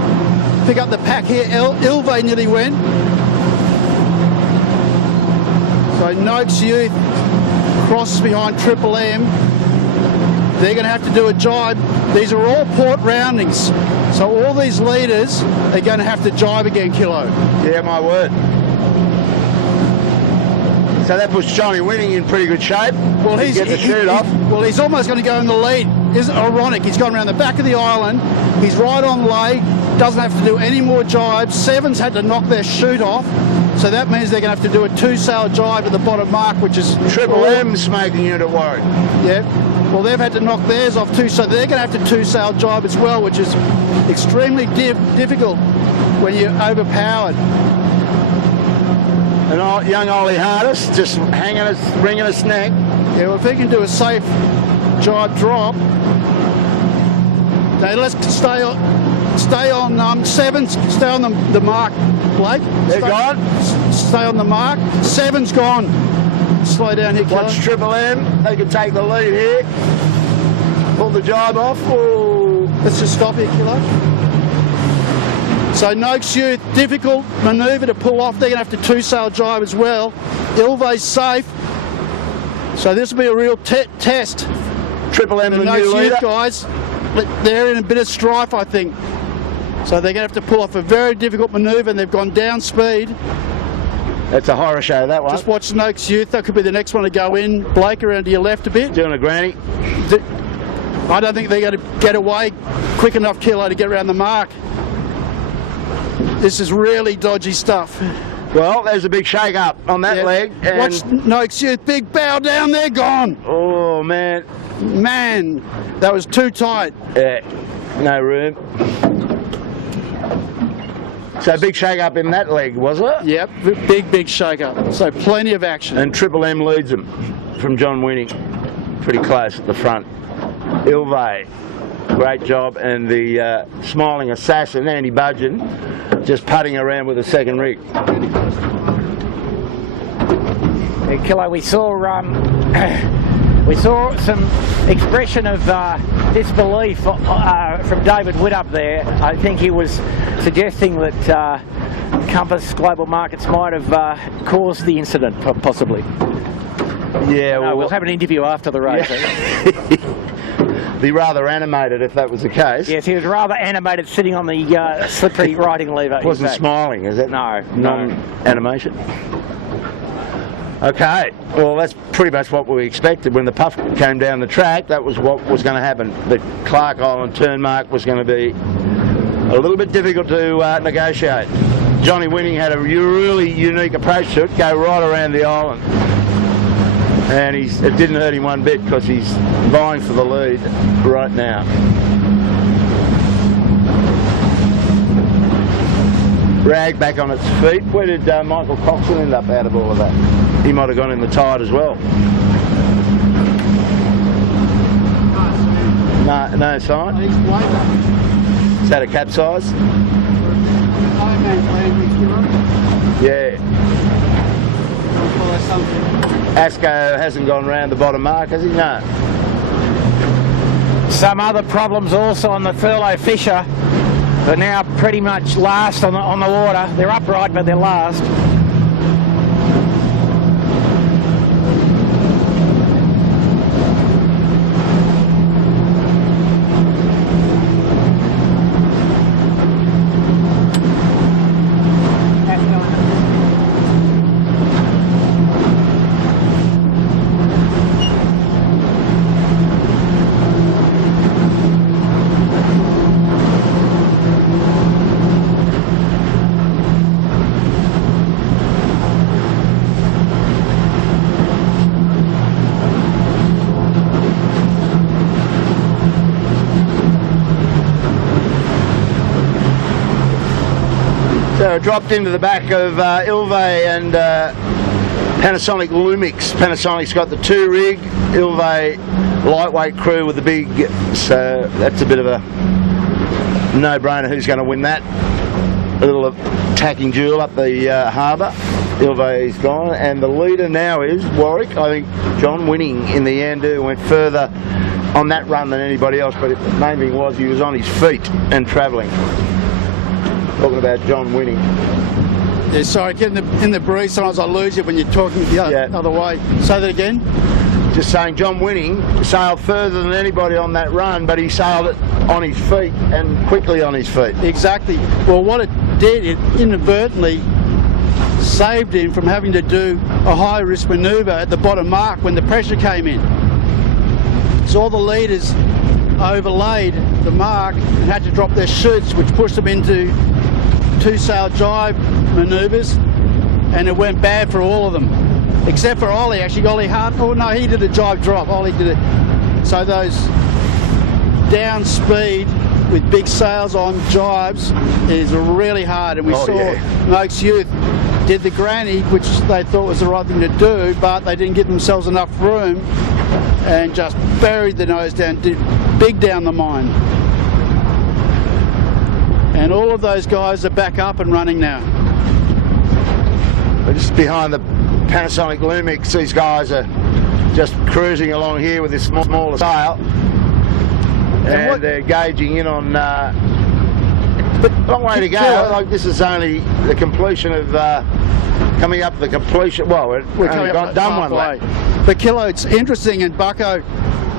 Pick up the pack here. Ilve nearly went. So Noakes Youth crosses behind Triple M. They're going to have to do a jibe. These are all port roundings. So all these leaders are going to have to jibe again, Kilo. Yeah, my word. So that puts Johnny Winning in pretty good shape. Well, he's get the shoot off. Well, he's almost going to go in the lead. Isn't it ironic? He's gone around the back of the island. He's right on lay. Doesn't have to do any more jibes. Seven's had to knock their chute off. So that means they're going to have to do a 2-sail jibe at the bottom mark, which is Triple M's making you to worry. Yeah. Well, they've had to knock theirs off too, so they're going to have to 2-sail jibe as well, which is extremely difficult when you're overpowered. And young Ollie Hardis just hanging us, wringing his neck. Yeah, well, if he can do a safe jibe drop. Now let's stay on Seven's, stay on the mark, Blake. They're gone. Stay on the mark. Seven's gone. Slow down here, Killer. Watch Triple M. They can take the lead here. Pull the jibe off. Oh. Let's just stop here, Killer. So Noakes Youth, difficult manoeuvre to pull off. They're going to have to 2-sail jibe as well. Ilve's safe. So this will be a real test. Triple M, the Noakes new leader. Youth guys, they're in a bit of strife, I think. So they're going to have to pull off a very difficult manoeuvre, and they've gone down speed. That's a horror show, that one. Just watch Noakes Youth. That could be the next one to go in. Blake, around to your left a bit. Doing a granny. I don't think they're going to get away quick enough, Kilo, to get around the mark. This is really dodgy stuff. Well, there's a big shake-up on that leg. And watch Noakes Youth. Big bow down. They're gone. oh, man. Man, that was too tight. Yeah, no room. So big shake-up in that leg, was it? Yep, big shake-up. So plenty of action. And Triple M leads them from John Winning. Pretty close at the front. Ilve, great job. And the smiling assassin, Andy Budgeon, just putting around with a second rig. Yeah, Kilo, we saw some expression of disbelief from David Witt up there. I think he was suggesting that Compass Global Markets might have caused the incident, possibly. Yeah, No, we'll have an interview after the race. Be rather animated if that was the case. Yes, he was rather animated sitting on the slippery riding lever. Wasn't smiling, is it? No. Non-animation. Okay, well that's pretty much what we expected. When the puff came down the track, that was what was going to happen. The Clark Island turn mark was going to be a little bit difficult to negotiate. Johnny Winning had a really unique approach to it, go right around the island. And it didn't hurt him one bit because he's vying for the lead right now. Rag back on its feet. Where did Michael Coxon end up out of all of that? He might have gone in the tide as well. No sign? Is that a capsize? Yeah. Asco hasn't gone round the bottom mark, has he? No. Some other problems also on the Thurlow Fisher. They're now pretty much last on the water. They're upright, but they're last. So dropped into the back of Ilve and Panasonic Lumix. Panasonic's got the 2 rig, Ilve lightweight crew with the big, so that's a bit of a no-brainer who's going to win that. A little attacking duel up the harbour. Ilve's gone, and the leader now is Warwick. I think John Winning in the end went further on that run than anybody else, but the main thing was he was on his feet and travelling. Talking about John Winning. Yeah, sorry, get in the breeze. Sometimes I lose you when you're talking the other way. Say that again. Just saying, John Winning sailed further than anybody on that run, but he sailed it on his feet and quickly on his feet. Exactly. Well, what it did, it inadvertently saved him from having to do a high-risk manoeuvre at the bottom mark when the pressure came in. So all the leaders overlaid the mark and had to drop their chutes, which pushed them into 2-sail jibe manoeuvres, and it went bad for all of them. Except for Ollie, actually. Ollie Hart, oh no, he did a jibe drop. Ollie did it. So those down speed with big sails on jibes is really hard, and we saw Moke's Youth did the granny, which they thought was the right thing to do, but they didn't give themselves enough room and just buried the nose down, big down the mine. And all of those guys are back up and running now. We're just behind the Panasonic Lumix. These guys are just cruising along here with this smaller sail, and they're gauging in on. But long way to go. Like, this is only the completion of coming up the completion. Well, we're only got done one lap. But Kilo, it's interesting in Bucko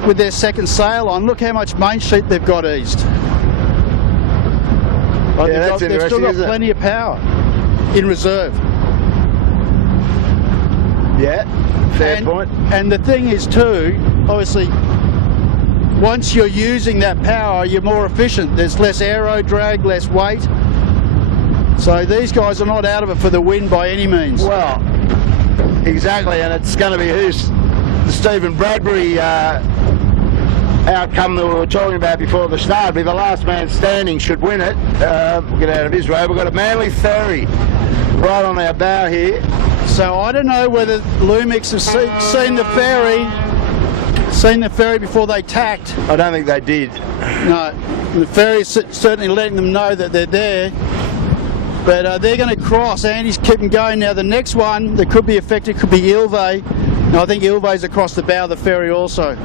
with their second sail on. Look how much main sheet they've got eased. Like they've still got plenty of power in reserve. Yeah, fair point. And the thing is too, obviously, once you're using that power, you're more efficient. There's less aero drag, less weight. So these guys are not out of it for the win by any means. Well, exactly, and it's going to be who's the Stephen Bradbury outcome that we were talking about before the start. Be the last man standing should win it. We'll get out of his road. We've got a Manly ferry right on our bow here. So I don't know whether Lumix have seen the ferry before they tacked. I don't think they did. No, the ferry's certainly letting them know that they're there. But they're going to cross. Andy's keeping going now. The next one that could be affected could be Ilve. And I think Ilve's across the bow of the ferry also.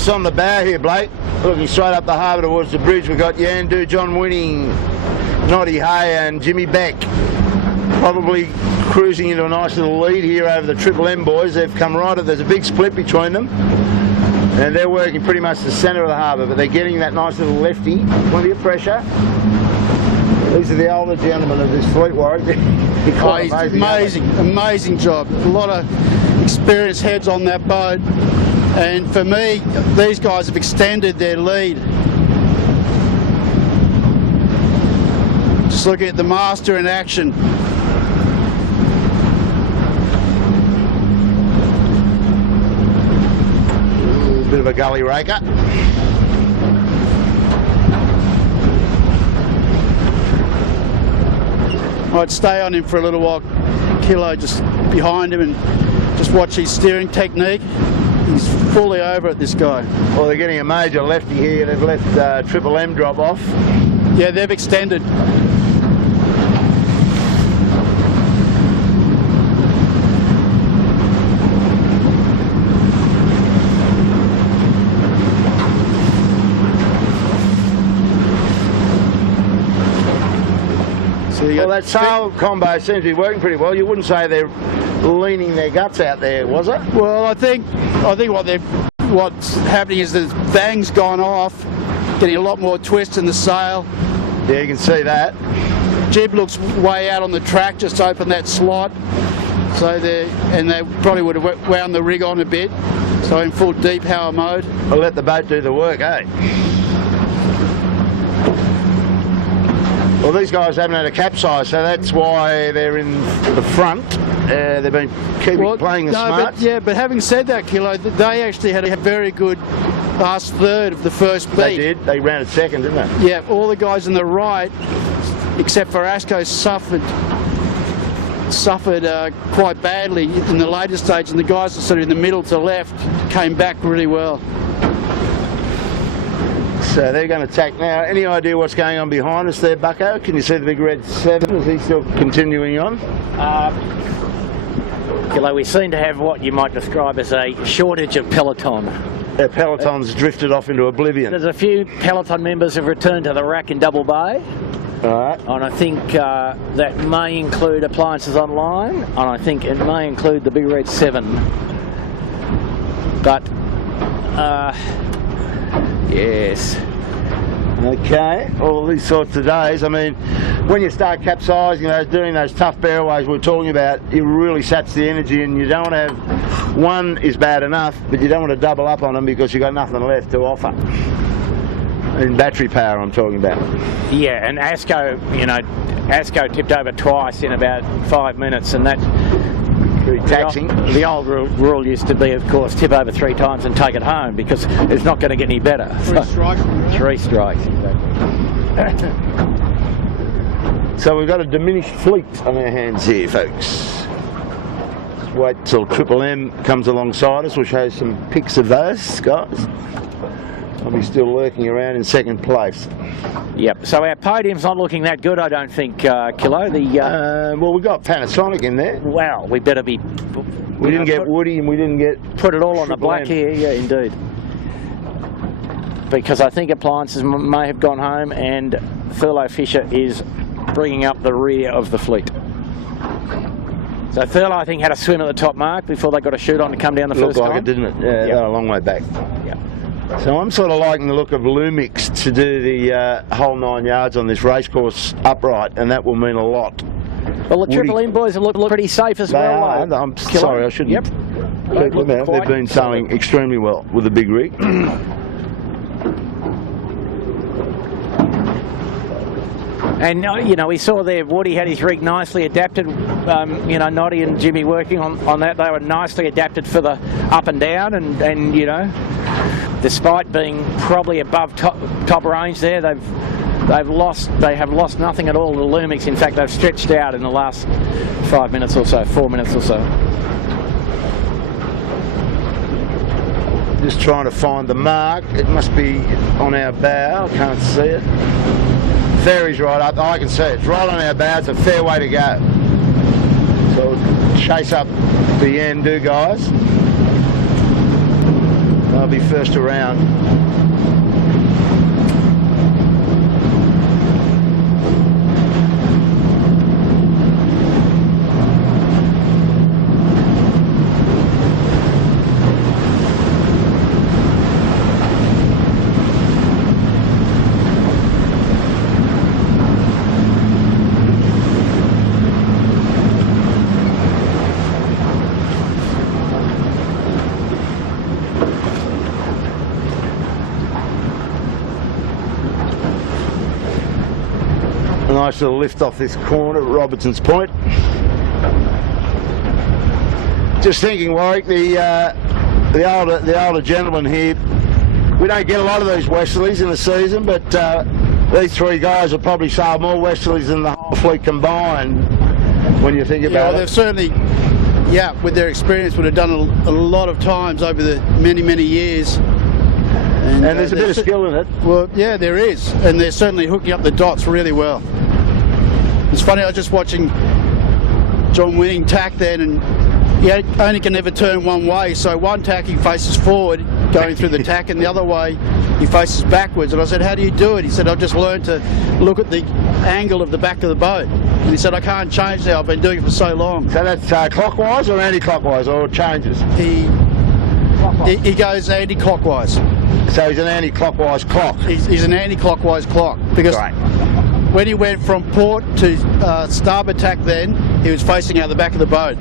Just on the bow here, Blake, looking straight up the harbour towards the bridge, we've got Yandu, John Winning, Noddy Hay and Jimmy Beck. Probably cruising into a nice little lead here over the Triple M boys. They've come right up, there's a big split between them. And they're working pretty much the centre of the harbour, but they're getting that nice little lefty, plenty of pressure. These are the older gentlemen of this fleet, Warwick. Amazing job. A lot of experienced heads on that boat. And for me, these guys have extended their lead. Just looking at the master in action. Bit of a gully raker. I'd stay on him for a little while, Kilo just behind him, and just watch his steering technique. He's fully over it, this guy. Well, they're getting a major lefty here. They've left Triple M drop off. Yeah, they've extended. Well, that sail combo seems to be working pretty well. You wouldn't say they're leaning their guts out there, was it? Well, I think what's happening is the bang's gone off, getting a lot more twist in the sail. Yeah, you can see that. Jib looks way out on the track, just opened that slot. So they probably would have wound the rig on a bit. So in full deep power mode. I'll let the boat do the work, eh? Well, these guys haven't had a capsize, so that's why they're in the front. They've been playing the smart. But having said that, Kilo, they actually had a very good last third of the first beat. They did. They rounded second, didn't they? Yeah, all the guys on the right, except for Asco, suffered quite badly in the later stage, and the guys that sort of in the middle to left came back really well. So they're going to attack now. Any idea what's going on behind us there, Bucko? Can you see the big red 7? Is he still continuing on? We seem to have what you might describe as a shortage of peloton. Their peloton's drifted off into oblivion. There's a few peloton members who've returned to the rack in Double Bay. Right. And I think that may include appliances online, and I think it may include the big red 7. But yes. Okay, all these sorts of days. I mean, when you start capsizing, doing those tough barrelways we're talking about, it really saps the energy, and you don't want to have, one is bad enough, but you don't want to double up on them because you've got nothing left to offer. In battery power, I'm talking about. Yeah, and Asco tipped over twice in about 5 minutes, and that's pretty taxing. The old rule used to be, of course, tip over 3 times and take it home, because it's not going to get any better. 3 strikes. 3 strikes, exactly. So we've got a diminished fleet on our hands here, folks. Just wait till Triple M comes alongside us. We'll show you some pics of those guys. I'll be still lurking around in second place. Yep, so our podium's not looking that good, I don't think, Kilo. Well, we've got Panasonic in there. Well, we better be... We didn't get Woody, and we didn't get... Put it all on the black here, yeah, indeed. Because I think appliances may have gone home, and Thurlow Fisher is bringing up the rear of the fleet. So Thurlow, I think, had a swim at the top mark before they got a shoot on to come down the first time. Looked like it, didn't it? Yeah, they're a long way back. Yeah. So I'm sort of liking the look of Lumix to do the whole 9 yards on this racecourse upright, and that will mean a lot. Well, the Triple M boys look pretty safe as well. I'm sorry, I shouldn't. Yep. They've been sailing extremely well with the big rig. And, we saw there Woody had his rig nicely adapted. Noddy and Jimmy working on that. They were nicely adapted for the up and down. And despite being probably above top range there, they have lost nothing at all to the Lumix. In fact, they've stretched out in the last 5 minutes or so, 4 minutes or so. Just trying to find the mark. It must be on our bow. I can't see it. Ferry's right up. I can see it. It's right on our bow. It's a fair way to go. So we'll chase up the end, guys. I'll be first around. A nice little lift off this corner at Robertson's Point. Just thinking, Warwick, the older gentleman here, we don't get a lot of these westerlies in the season, but these three guys have probably sailed more westerlies than the whole fleet combined when you think about it. They've certainly, with their experience, would have done a lot of times over the many years. And there's a bit of skill in it. Well, yeah, there is, and they're certainly hooking up the dots really well. It's funny, I was just watching John Winning tack then, and he only can ever turn one way, so one tack he faces forward, going through the tack, and the other way he faces backwards. And I said, how do you do it? He said, I've just learned to look at the angle of the back of the boat. And he said, I can't change that, I've been doing it for so long. So that's clockwise or anti-clockwise, or changes? He goes anti-clockwise. So he's an anti-clockwise clock. He's an anti-clockwise clock, because when he went from port to starboard tack then, he was facing out the back of the boat.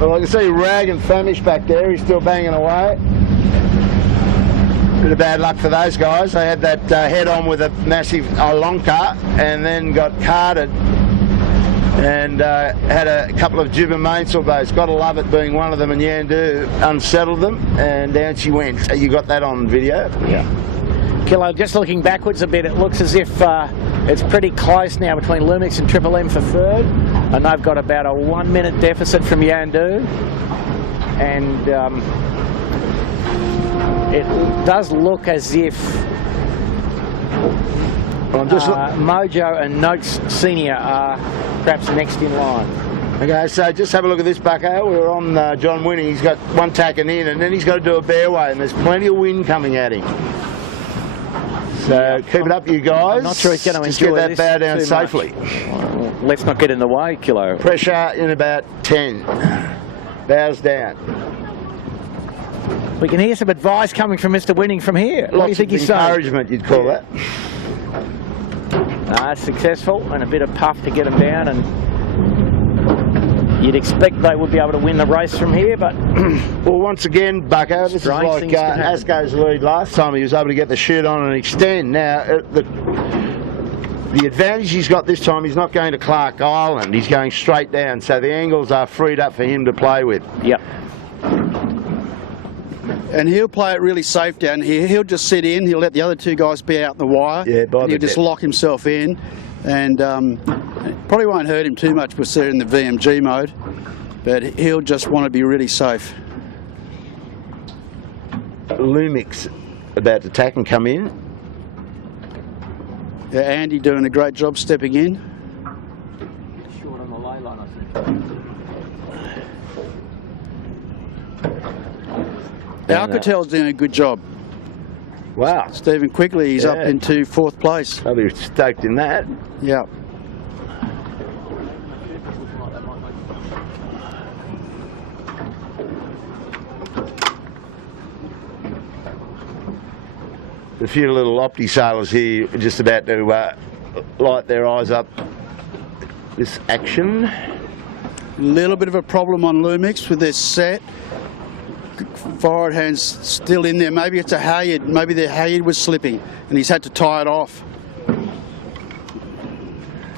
Well, I can see Rag and Famish back there. He's still banging away. Bit of bad luck for those guys. They had that head-on with a massive lonka and then got carded and had a couple of jibber mainsail. Got to love it being one of them, and Yandu unsettled them and down she went. You got that on video? Yeah. Kilo, just looking backwards a bit, it looks as if it's pretty close now between Lumix and Triple M for third, and they've got about a 1 minute deficit from Yandu, and it does look as if Mojo and Noakes Senior are perhaps next in line. Okay, so just have a look at this, Bucko. We're on John Winning. He's got one tacking in, and then he's got to do a bearway, and there's plenty of wind coming at him. So keep it up, you guys. I'm not sure he's going to just enjoy get that bow down safely. Well, let's not get in the way, Kilo. Pressure in about 10. Bows down. We can hear some advice coming from Mr. Winning from here. What do you think he's saying? Encouragement, you'd call that. Successful, and a bit of puff to get them down, and you'd expect they would be able to win the race from here, but well, once again, Bucko, this is like Asco's lead last time. He was able to get the chute on and extend. Now, the advantage he's got this time, he's not going to Clark Island. He's going straight down, so the angles are freed up for him to play with. Yep. And he'll play it really safe down here. He'll just sit in. He'll let the other two guys be out in the wire. Yeah, and he'll just lock himself in, and probably won't hurt him too much because they're in the VMG mode. But he'll just want to be really safe. Lumix about to tack and come in. Yeah, Andy doing a great job stepping in. Short on the ley line, I think. Alcatel's doing a good job. Wow. Stephen Quigley, he's up into 4th place. I'll be stoked in that. Yeah. A few little Opti sailors here just about to light their eyes up this action. A little bit of a problem on Lumix with their set. Forward hand's still in there. Maybe it's a halyard. Maybe their halyard was slipping and he's had to tie it off.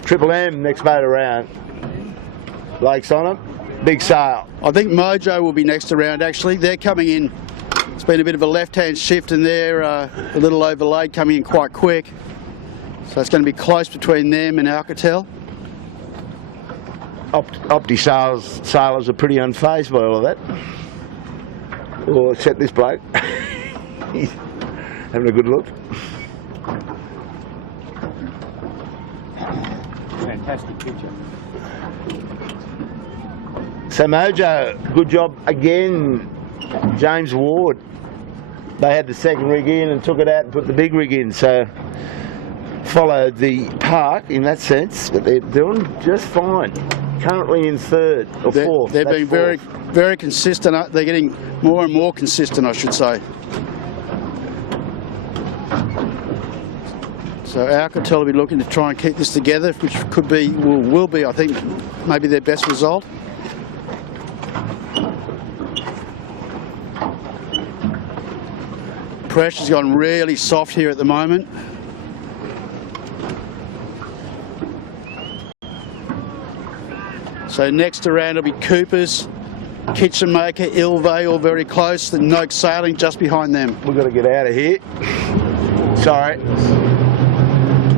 Triple M next boat around. Lake's on it. Big sail. I think Mojo will be next around actually. They're coming in. It's been a bit of a left-hand shift and they're a little overlaid, coming in quite quick. So it's going to be close between them and Alcatel. Opti sailors are pretty unfazed by all of that. Or except this bloke. He's having a good look. Fantastic picture. So Mojo, good job again, James Ward. They had the second rig in and took it out and put the big rig in, so followed the park in that sense, but they're doing just fine. Currently in third or fourth. They're being very, very consistent. They're getting more and more consistent, I should say. So Alcatel will be looking to try and keep this together, which could be, will be, I think, maybe their best result. Pressure's gone really soft here at the moment. So next around will be Cooper's, Kitchen Maker, Ilve, all very close. The Noak Sailing just behind them. We've got to get out of here. Sorry.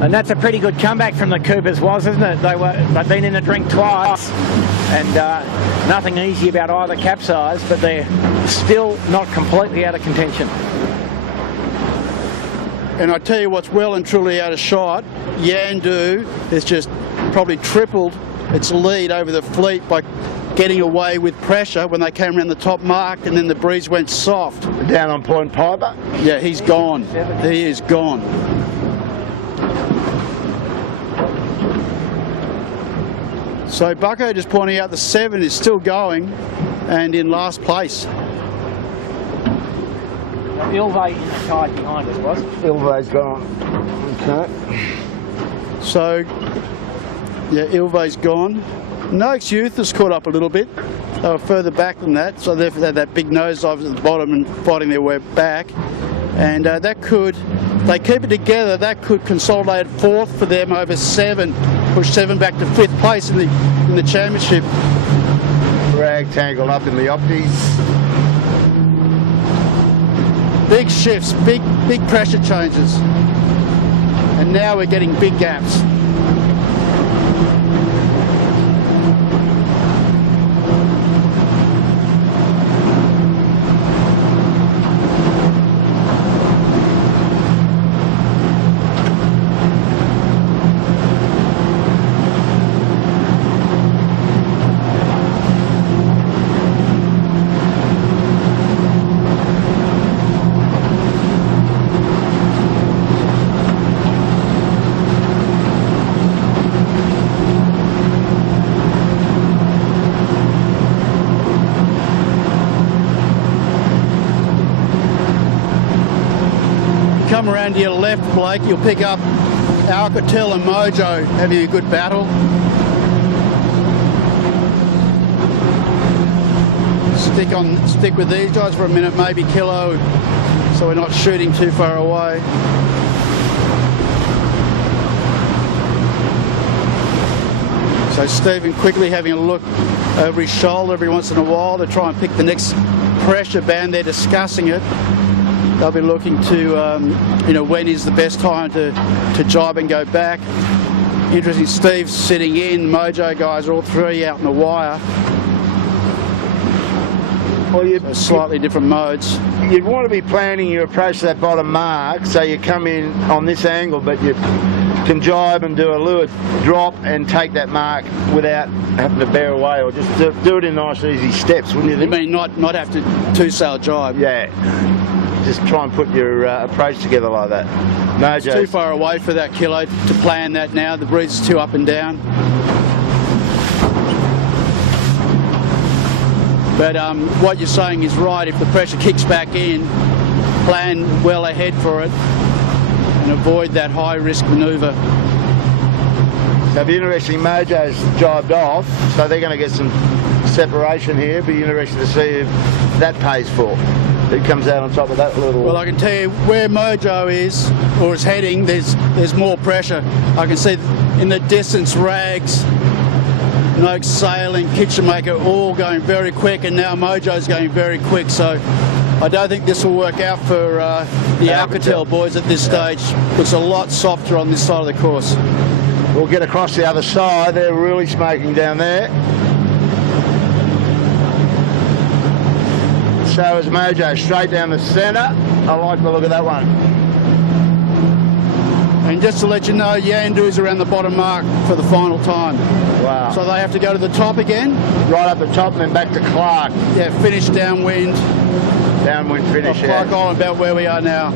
And that's a pretty good comeback from the Coopers, isn't it? They've been in the drink twice, and nothing easy about either capsize, but they're still not completely out of contention. And I tell you what's well and truly out of shot, Yandu has just probably tripled its lead over the fleet by getting away with pressure when they came around the top mark, and then the breeze went soft. Down on Point Piper? Yeah, he's gone. He is gone. So Bucko just pointing out the 7 is still going and in last place. Ilve in the tide behind us, was it? Ilve's gone. Okay. So, yeah, Ilve's gone. Noakes Youth has caught up a little bit. They were further back than that, so therefore they had that big nosedive at the bottom and fighting their way back. And that could, if they keep it together, that could consolidate fourth for them over 7, push 7 back to 5th place in the championship. Rag tangled up in the opties. Big shifts, big pressure changes, and now we're getting big gaps. Come around to your left, Blake, you'll pick up Alcatel and Mojo having a good battle. Stick with these guys for a minute, maybe Kilo, so we're not shooting too far away. So Stephen quickly having a look over his shoulder every once in a while to try and pick the next pressure band. They're discussing it. They'll be looking to, when is the best time to jibe and go back. Interesting, Steve's sitting in, Mojo guys are all three out in the wire. Well, so slightly different modes. You'd want to be planning your approach to that bottom mark, so you come in on this angle, but you can jibe and do a lured drop and take that mark without having to bear away, or just do it in nice easy steps, wouldn't you think? You mean not have to two-sail jibe? Yeah. Just try and put your approach together like that. Mojo. It's too far away for that Kilo to plan that now. The breeze is too up and down. But what you're saying is right. If the pressure kicks back in, plan well ahead for it and avoid that high-risk manoeuvre. So it'll be interesting. Mojo's jibed off, so they're going to get some separation here. It'll be interesting to see if that pays for. Who comes out on top of that little... Well, I can tell you where Mojo is, or is heading, there's more pressure. I can see in the distance Rags, Noakes Sailing, Kitchen Maker all going very quick, and now Mojo's going very quick, so I don't think this will work out for the Alcatel boys at this stage. Looks a lot softer on this side of the course. We'll get across the other side. They're really smoking down there. So is Mojo, straight down the centre. I like the look of that one. And just to let you know, Yandu's around the bottom mark for the final time. Wow. So they have to go to the top again. Right up the top and then back to Clark. Yeah, finish downwind. Downwind finish, Off Clark Island, about where we are now.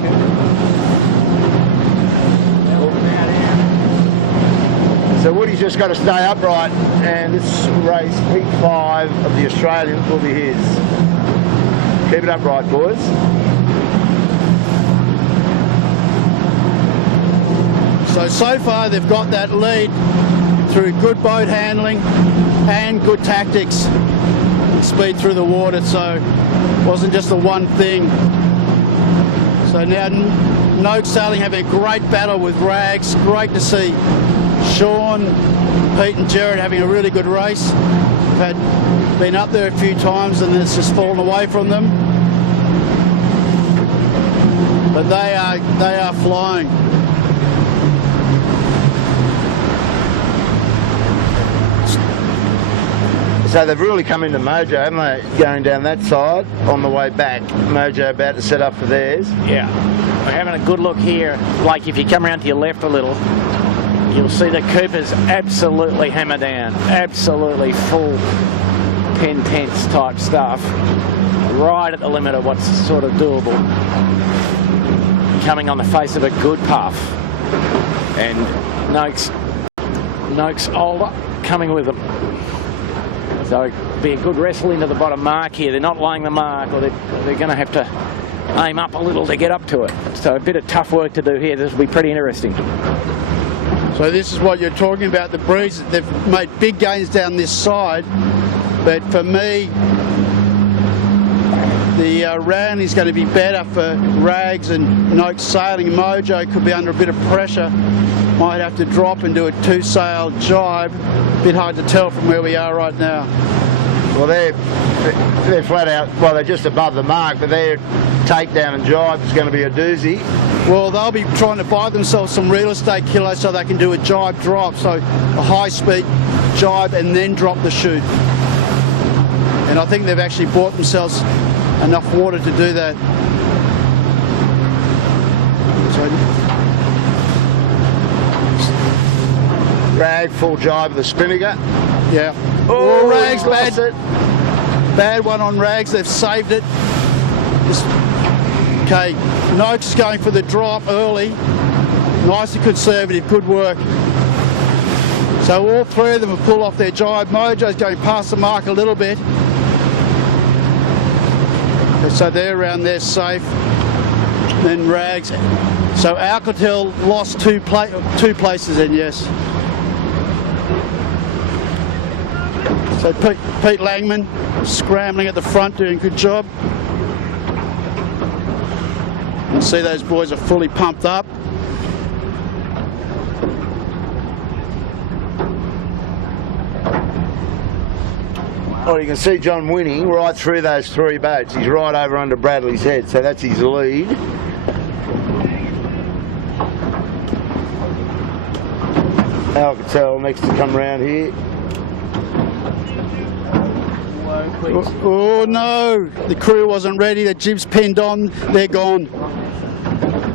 So Woody's just got to stay upright, and this race, heat 5 of the Australians, will be his. Keep it upright, boys. So far they've got that lead through good boat handling and good tactics. Speed through the water, so it wasn't just the one thing. So now Noak Sailing having a great battle with Rags. Great to see Sean, Pete and Jared having a really good race. Been up there a few times and it's just fallen away from them. But they are flying. So they've really come into mojo, haven't they? Going down that side on the way back. Mojo about to set up for theirs. Yeah, we're having a good look here. Like if you come around to your left a little, you'll see the Coopers absolutely hammer down. Absolutely full pen tense type stuff. Right at the limit of what's sort of doable. Coming on the face of a good puff. And Noak's older coming with them. So it'll be a good wrestle into the bottom mark here. They're not laying the mark, or they're going to have to aim up a little to get up to it. So a bit of tough work to do here. This will be pretty interesting. So this is what you're talking about, the breeze. They've made big gains down this side, but for me, the round is going to be better for Rags and Noak Sailing. Mojo could be under a bit of pressure. Might have to drop and do a 2-sail jibe. A bit hard to tell from where we are right now. Well, they're flat out, well, they're just above the mark, but their takedown and jibe is going to be a doozy. Well, they'll be trying to buy themselves some real estate kilos so they can do a jibe drop, so a high-speed jibe and then drop the chute. And I think they've actually bought themselves enough water to do that. Rag, full jibe of the spinnaker. Yeah. Oh, Rags, bad. Bad one on Rags. They've saved it. Okay, Noakes is going for the drop early. Nice and conservative. Good work. So all three of them have pulled off their jibe. Mojo's going past the mark a little bit. So they're around there safe. Then Rags. So Alcatel lost two places then, yes. So Pete Langman scrambling at the front, doing a good job. You can see those boys are fully pumped up. Well, you can see John winning right through those three boats. He's right over under Bradley's head, so that's his lead. Alcatel next to come round here. Oh no, the crew wasn't ready, the jib's pinned on, they're gone.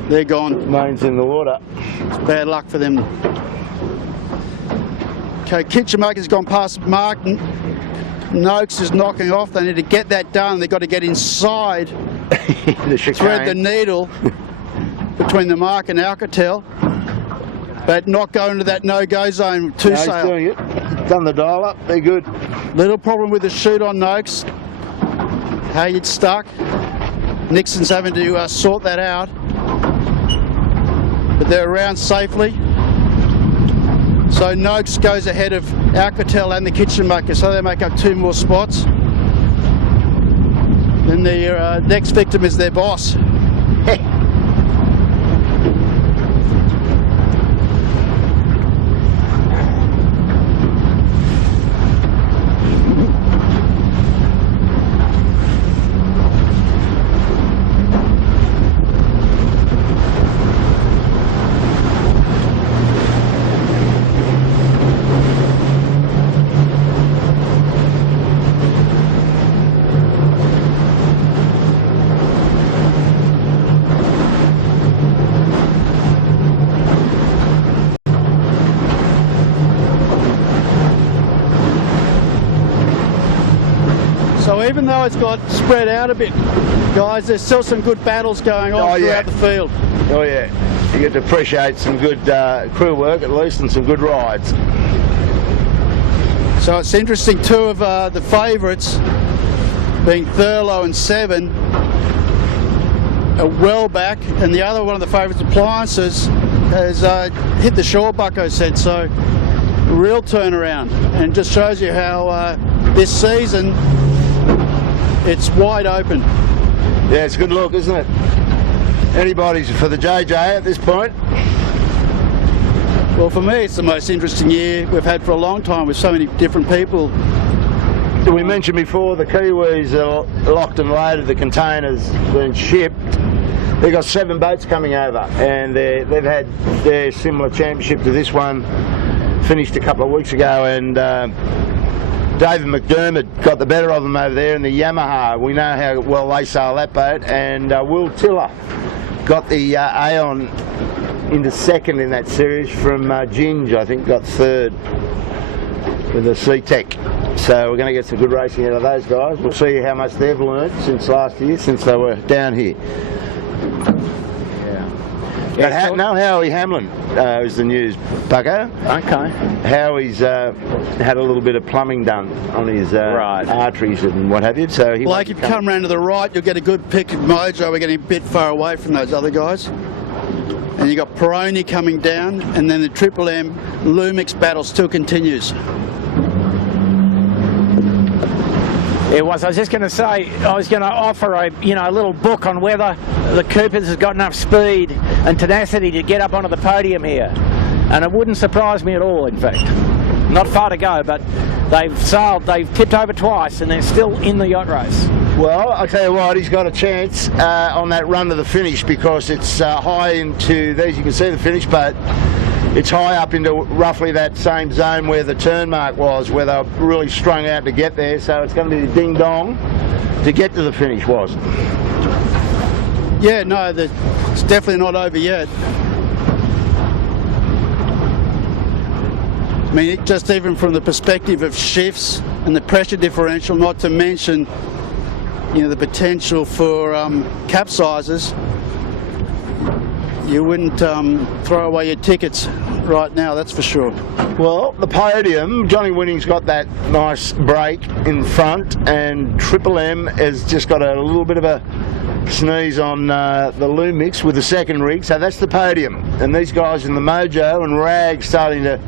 They're gone. Main's in the water. It's bad luck for them. Okay, Kitchenmaker's gone past Mark. Noakes is knocking off. They need to get that done. They've got to get inside, the thread the needle between the mark and Alcatel, but not go into that no-go zone. No, he's doing it. Done the dial up. They're good. Little problem with the chute on Noakes. How you'd stuck. Nixon's having to sort that out. But they're around safely. So Noakes goes ahead of Alcatel and the Kitchenmaker, so they make up 2 more spots. Then the next victim is their boss. So even though it's got spread out a bit, guys, there's still some good battles going on throughout the field. Oh yeah, you get to appreciate some good crew work at least and some good rides. So it's interesting, two of the favourites, being Thurlow and Seven, are well back, and the other one of the favourites, Appliances, has hit the shore, Bucko said, so real turnaround, and just shows you how this season it's wide open. Yeah, it's a good look, isn't it? Anybody's for the JJ at this point. Well, for me, it's the most interesting year we've had for a long time with so many different people. We mentioned before the Kiwis are locked and loaded, the containers been shipped. They've got 7 boats coming over, and they've had their similar championship to this one finished a couple of weeks ago, and David McDermott got the better of them over there in the Yamaha. We know how well they sail that boat, and Will Tiller got the Aon into second in that series from Ginge, I think, got third with the C-Tech. So we're going to get some good racing out of those guys. We'll see how much they've learned since last year, since they were down here. Yeah. But Howie Hamlin is the news, Bucko. Okay. Howie's had a little bit of plumbing done on his arteries and what have you. So he Like if you come round to the right, you'll get a good pick at Mojo. We're getting a bit far away from those other guys. And you got Peroni coming down, and then the Triple M Lumix battle still continues. It was. I was just going to say, I was going to offer a little book on whether the Coopers has got enough speed and tenacity to get up onto the podium here, and it wouldn't surprise me at all. In fact, not far to go, but they've tipped over twice, and they're still in the yacht race. Well, I'll tell you what, he's got a chance on that run to the finish, because it's high into, there you can see the finish, but it's high up into roughly that same zone where the turn mark was, where they were really strung out to get there, so it's going to be the ding-dong to get to the finish, was it? Yeah, no, it's definitely not over yet. I mean, just even from the perspective of shifts and the pressure differential, not to mention the potential for capsizes, you wouldn't throw away your tickets right now, that's for sure. Well, the podium, Johnny Winning's got that nice break in front, and Triple M has just got a little bit of a sneeze on the Lumix with the second rig, so that's the podium. And these guys in the Mojo and Rag starting to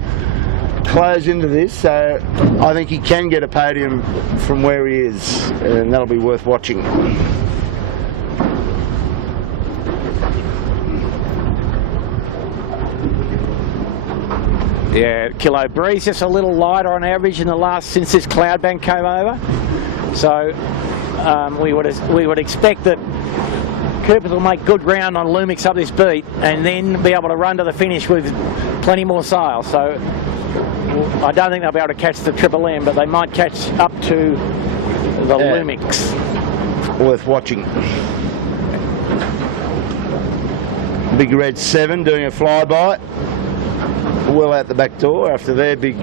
close into this, so I think he can get a podium from where he is, and that'll be worth watching. Yeah, Kilo Breeze just a little lighter on average in the last since this cloud bank came over. So we would expect that Coopers will make good ground on Lumix up this beat, and then be able to run to the finish with plenty more sail. So I don't think they'll be able to catch the Triple M, but they might catch up to the Lumix. Worth watching. Big Red 7 doing a flyby. Well out the back door after their big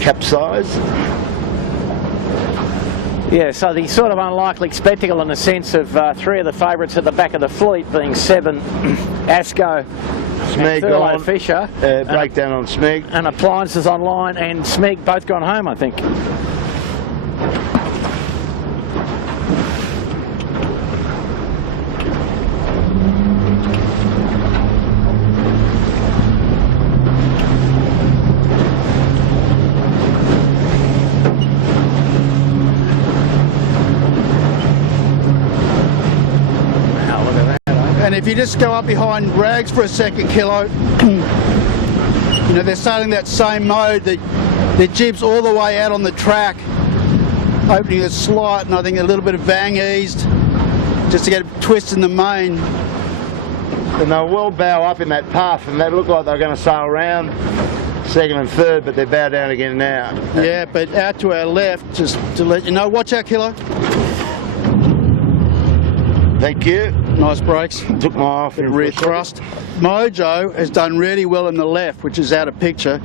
capsize. Yeah, so the sort of unlikely spectacle in the sense of 3 of the favourites at the back of the fleet being 7, Asco, Smeg Thurlow Fisher, breakdown on Smeg, and Appliances online, and Smeg both gone home, I think. And if you just go up behind Rags for a second, Kilo, they're sailing that same mode, their jib's all the way out on the track, opening a slight, and I think a little bit of vang eased, just to get a twist in the main. And they'll well bow up in that puff, and they look like they're going to sail around second and third, but they bow down again now. Yeah, but out to our left, just to let you know, watch out, Kilo. Thank you. Nice brakes. Took my off in rear thrust. Mojo has done really well in the left, which is out of picture.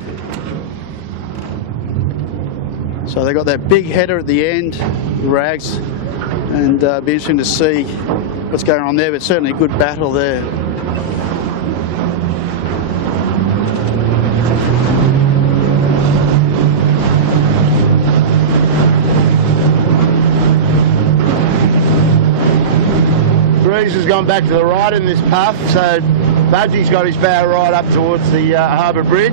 So they got that big header at the end, the rags, and be interesting to see what's going on there, but certainly a good battle there. Breeze has gone back to the right in this puff, so Budgie's got his bow right up towards the Harbour Bridge.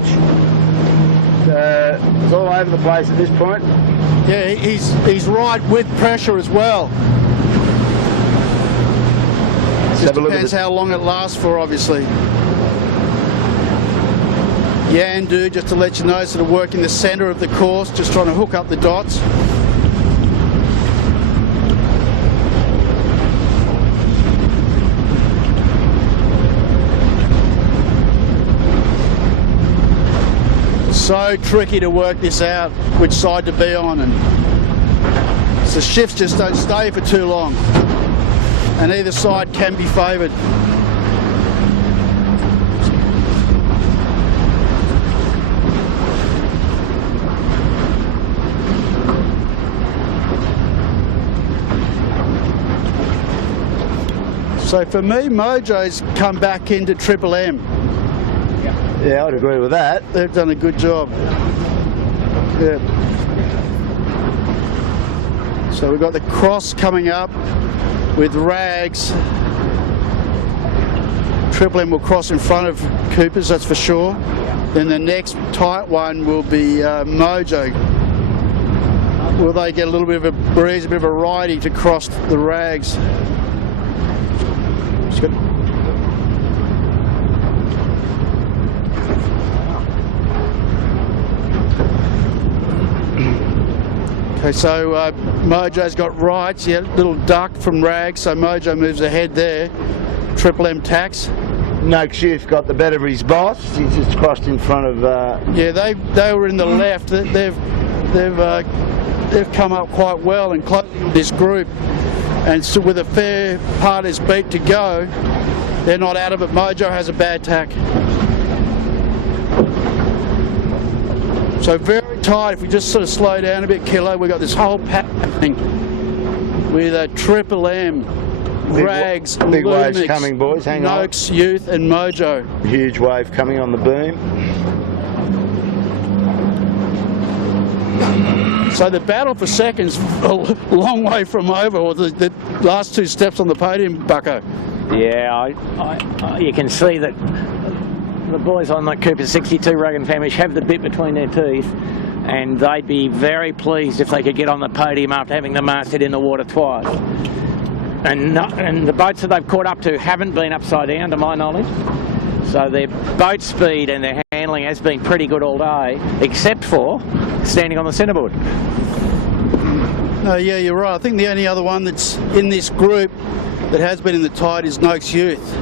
It's all over the place at this point. Yeah, he's right with pressure as well. Just depends how long it lasts for, obviously. Yandu, just to let you know, sort of working the centre of the course, just trying to hook up the dots. So tricky to work this out, which side to be on, and the shifts just don't stay for too long, and either side can be favoured. So for me, Mojo's come back into Triple M. Yeah, I'd agree with that. They've done a good job. Yeah. So we've got the cross coming up with rags. Triple M will cross in front of Cooper's, that's for sure. Then the next tight one will be Mojo. Will they get a little bit of a breeze, a bit of a riding to cross the rags? Okay, so Mojo's got rights, yeah, little duck from rags, so Mojo moves ahead there. Triple M tax. No, Skiff got the better of his boss. He's just crossed in front of. Yeah, they were in the left. They've come up quite well and closing this group, and so with a fair part of his beat to go, they're not out of it. Mojo has a bad tack. So very tight. If we just sort of slow down a bit, Kilo, we've got this whole pack happening with a Triple M, rags, big Lumix, waves coming, boys. Hang on. Noakes, Youth, and Mojo. Huge wave coming on the boom. So the battle for seconds a long way from over, or the last two steps on the podium, Bucko. Yeah, you can see that the boys on the Cooper 62 Rug and Famish have the bit between their teeth, and they'd be very pleased if they could get on the podium after having the masthead in the water twice. And the boats that they've caught up to haven't been upside down, to my knowledge. So their boat speed and their handling has been pretty good all day, except for standing on the centreboard. No, yeah, you're right. I think the only other one that's in this group that has been in the tide is Noakes Youth.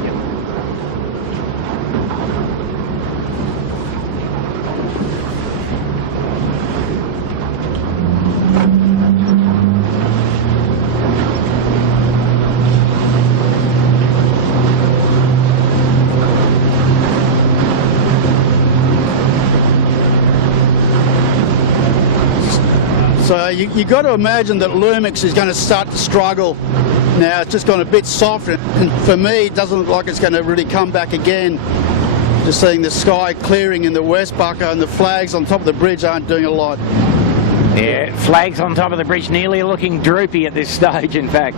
So you got to imagine that Lumix is going to start to struggle now. It's just gone a bit soft, and for me it doesn't look like it's going to really come back again. Just seeing the sky clearing in the west, Bucko, and the flags on top of the bridge aren't doing a lot. Yeah, flags on top of the bridge nearly looking droopy at this stage, in fact.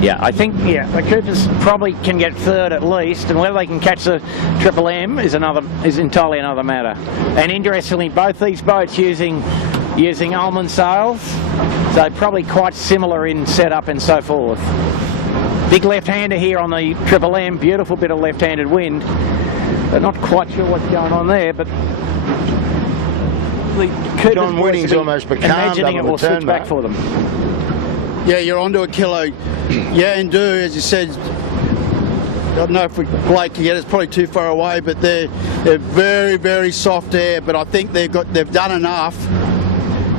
Yeah, I think the Coopers probably can get third at least, and whether they can catch the Triple M is entirely another matter. And interestingly, both these boats using almond sails, so probably quite similar in setup and so forth. Big left-hander here on the Triple M, beautiful bit of left-handed wind, but not quite sure what's going on there. But the Coopers John Whitting's almost becalmed imagining it will switch back for them. Yeah, you're onto a Kilo. Yandu, as you said, I don't know if Blake can get it, it's probably too far away, but they're very, very soft air, but I think they've done enough,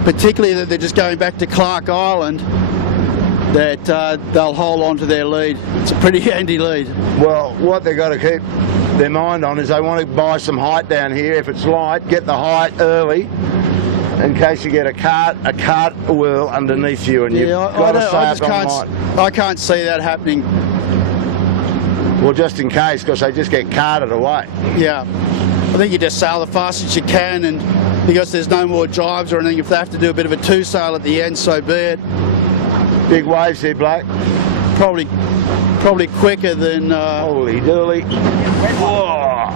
particularly that they're just going back to Clark Island, that they'll hold on to their lead. It's a pretty handy lead. Well, what they've got to keep their mind on is they want to buy some height down here. If it's light, get the height early in case you get a cart whirl underneath you, and you've got to stay up on height. I can't see that happening. Well, just in case, because they just get carted away. Yeah, I think you just sail the fastest you can, and because there's no more jives or anything, if they have to do a bit of a two sail at the end, so be it. Big waves here, Blake. Probably quicker than. Holy dooly. Whoa.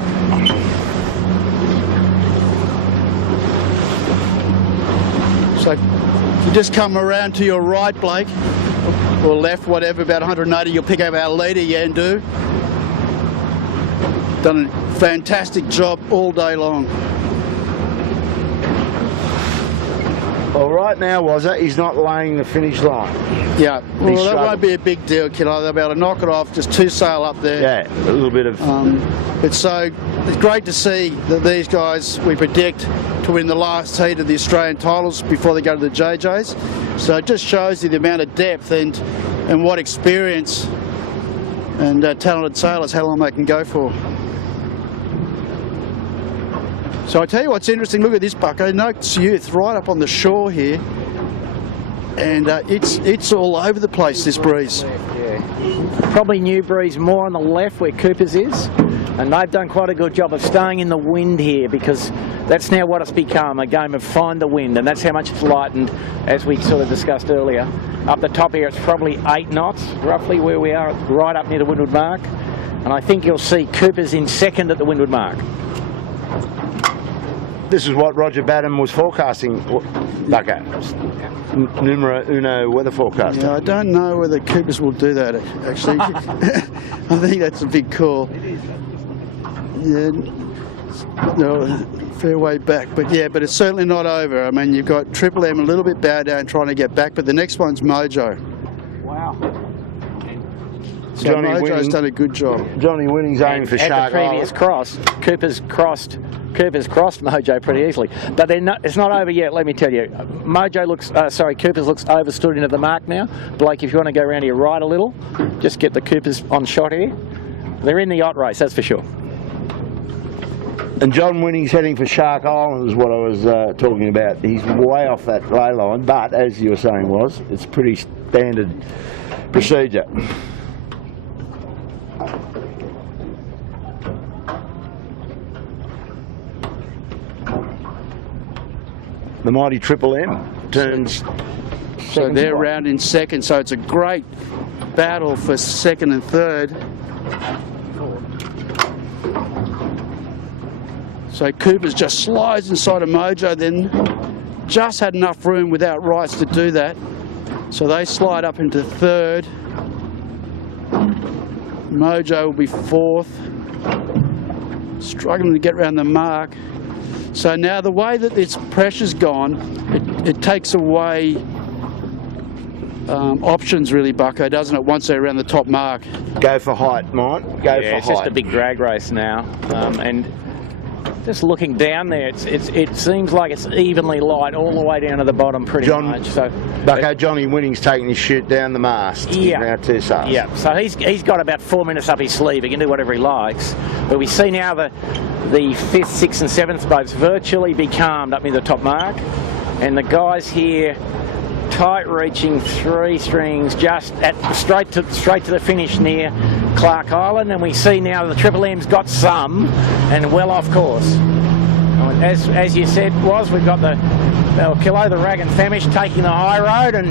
So you just come around to your right, Blake, or left, whatever, about 180, you'll pick up our leader, Yandu. Done a fantastic job all day long. Well, right now, he's not laying the finish line. Yeah, well, that won't be a big deal, kiddo. They'll be able to knock it off, just two sail up there. Yeah, a little bit of... It's great to see that these guys, we predict, to win the last heat of the Australian titles before they go to the JJs. So it just shows you the amount of depth and what experience and talented sailors, how long they can go for. So I tell you what's interesting, look at this bucko, Noakes Youth right up on the shore here, and it's all over the place, this breeze. Probably new breeze more on the left where Cooper's is, and they've done quite a good job of staying in the wind here, because that's now what it's become, a game of find the wind, and that's how much it's lightened, as we sort of discussed earlier. Up the top here it's probably 8 knots, roughly where we are, right up near the windward mark, and I think you'll see Cooper's in second at the windward mark. This is what Roger Badham was forecasting, Bucko. Numero uno weather forecaster. Yeah, I don't know whether Coopers will do that, actually. I think that's a big call. Yeah, no, fair way back. But it's certainly not over. I mean, you've got Triple M a little bit bow down trying to get back, but the next one's Mojo. Wow. So Johnny Mojo's Winning, done a good job. Johnny Winning's aiming for Shark At the previous cross, Cooper's crossed Mojo pretty easily. But it's not over yet, let me tell you. Cooper's looks overstood into the mark now. Blake, if you want to go around to your right a little, just get the Coopers on shot here. They're in the yacht race, that's for sure. And John Winning's heading for Shark Island is what I was talking about. He's way off that ley line, but as you were saying, it's pretty standard procedure. The mighty Triple M turns. So they're round in second, so it's a great battle for second and third. So Cooper's just slides inside of Mojo, then just had enough room without Rice to do that. So they slide up into third. Mojo will be fourth. Struggling to get around the mark. So now the way that this pressure's gone, it takes away options really, Bucko, doesn't it, once they're around the top mark? Go for height, mate. Go for height. It's just a big drag race now. And just looking down there, it seems like it's evenly light all the way down to the bottom pretty much. So Bucko, Johnny Winning's taking his shoot down the mast. Yeah. So he's got about 4 minutes up his sleeve. He can do whatever he likes. But we see now the 5th, 6th and 7th boats virtually becalmed up near the top mark. And the guys here tight reaching 3 strings just straight to the finish near Clark Island, and we see now the Triple M's got some and well off course. As you said, we've got the Kilo, the Rag and Famish taking the high road and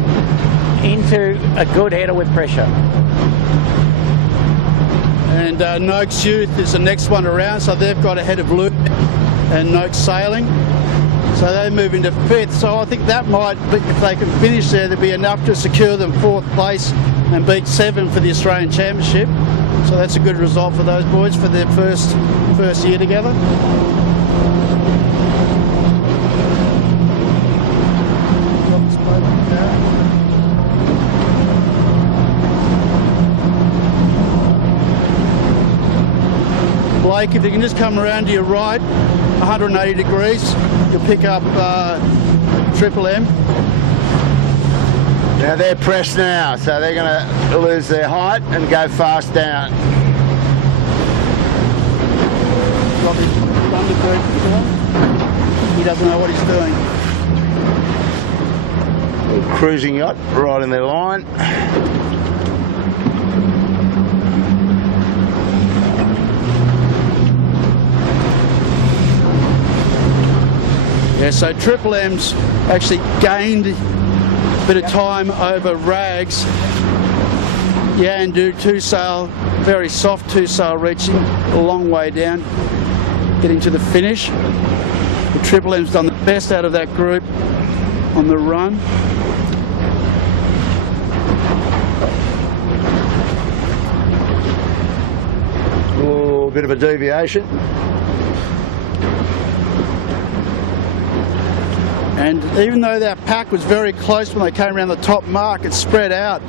into a good header with pressure. And Noakes Youth is the next one around, so they've got ahead of Luke and Noakes Sailing. So they move into 5th. So I think that might, if they can finish there, there'd be enough to secure them 4th place and beat 7 for the Australian Championship. So that's a good result for those boys for their first year together. Blake, if you can just come around to your right, 180 degrees, you'll pick up Triple M. Now they're pressed now, so they're going to lose their height and go fast down. Robbie run the group. He doesn't know what he's doing. Little cruising yacht right in their line. Yeah, so Triple M's actually gained a bit of time over Rags. Yandu two sail, very soft two sail, reaching a long way down, getting to the finish. The Triple M's done the best out of that group on the run. Oh, a bit of a deviation. And even though that pack was very close when they came around the top mark, it spread out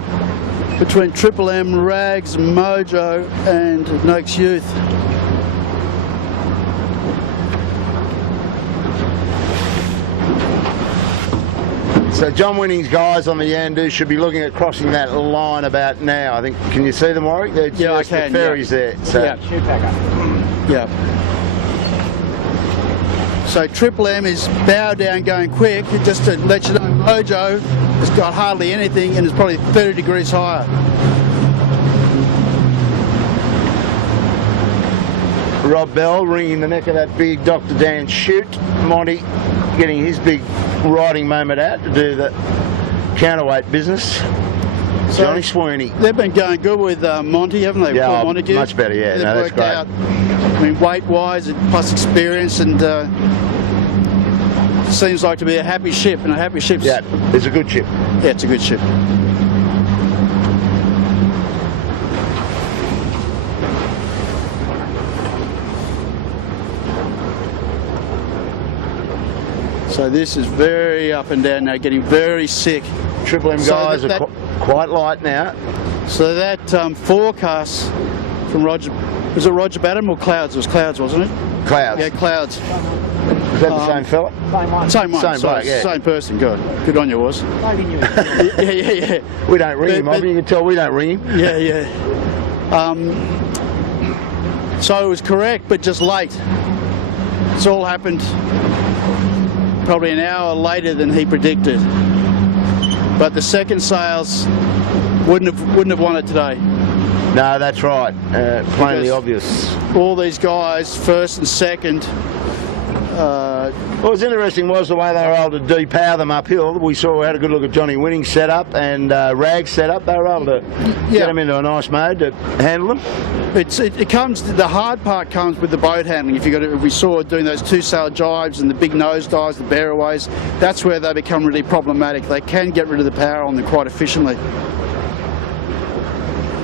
between Triple M, Rags, Mojo and Noakes Youth. So John Winning's guys on the Yandu should be looking at crossing that line about now. I think. Can you see them, Warwick? Yeah, I can. The ferries there. So. Yeah. Shoot back up. Yeah. So Triple M is bow down going quick. Just to let you know, Mojo has got hardly anything and is probably 30 degrees higher. Rob Bell ringing the neck of that big Dr. Dan chute. Monty getting his big riding moment out to do the counterweight business. So Johnny Sweeney. They've been going good with Monty, haven't they? Yeah, Montague? much better, yeah. They've No, that's worked great. out, I mean, weight-wise, plus experience, and seems like to be a happy ship, and a happy ship's... Yeah, it's a good ship. Yeah, it's a good ship. So this is very up and down now, getting very sick. Triple M So guys that- are quite light now. So that forecast from Roger, was it Roger Badham or Clouds? It was Clouds, wasn't it? Clouds. Yeah, Clouds. Is that the same fella? Same one. Same one, Same sorry, bloke, yeah. same person, good. Good on you, was. Yeah. We don't ring him, but- Bobby. You can tell we don't ring him. Yeah. So it was correct, but just late. It's all happened probably an hour later than he predicted. But the second sails wouldn't have won it today. No, that's right. Plainly Because- obvious. All these guys, first and second. What was interesting was the way they were able to depower them uphill. We had a good look at Johnny Winning's setup and Rag's setup. They were able to get them into a nice mode to handle them. It comes. The hard part comes with the boat handling. If we saw doing those two sail jives and the big nose dives, the bearaways, that's where they become really problematic. They can get rid of the power on them quite efficiently.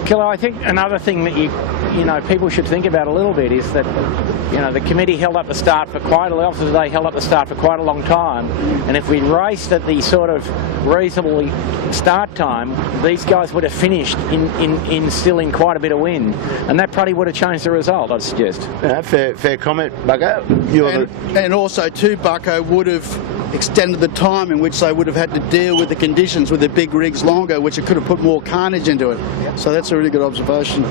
Killer, I think another thing that people should think about a little bit is that the committee held up the start for quite a long time, and if we'd raced at the sort of reasonable start time, these guys would have finished still in quite a bit of wind, and that probably would have changed the result, I'd suggest. Yeah, fair comment, Bucko. And also too, Bucko would have extended the time in which they would have had to deal with the conditions with the big rigs longer, which it could have put more carnage into it. Yep. So that's a really good observation.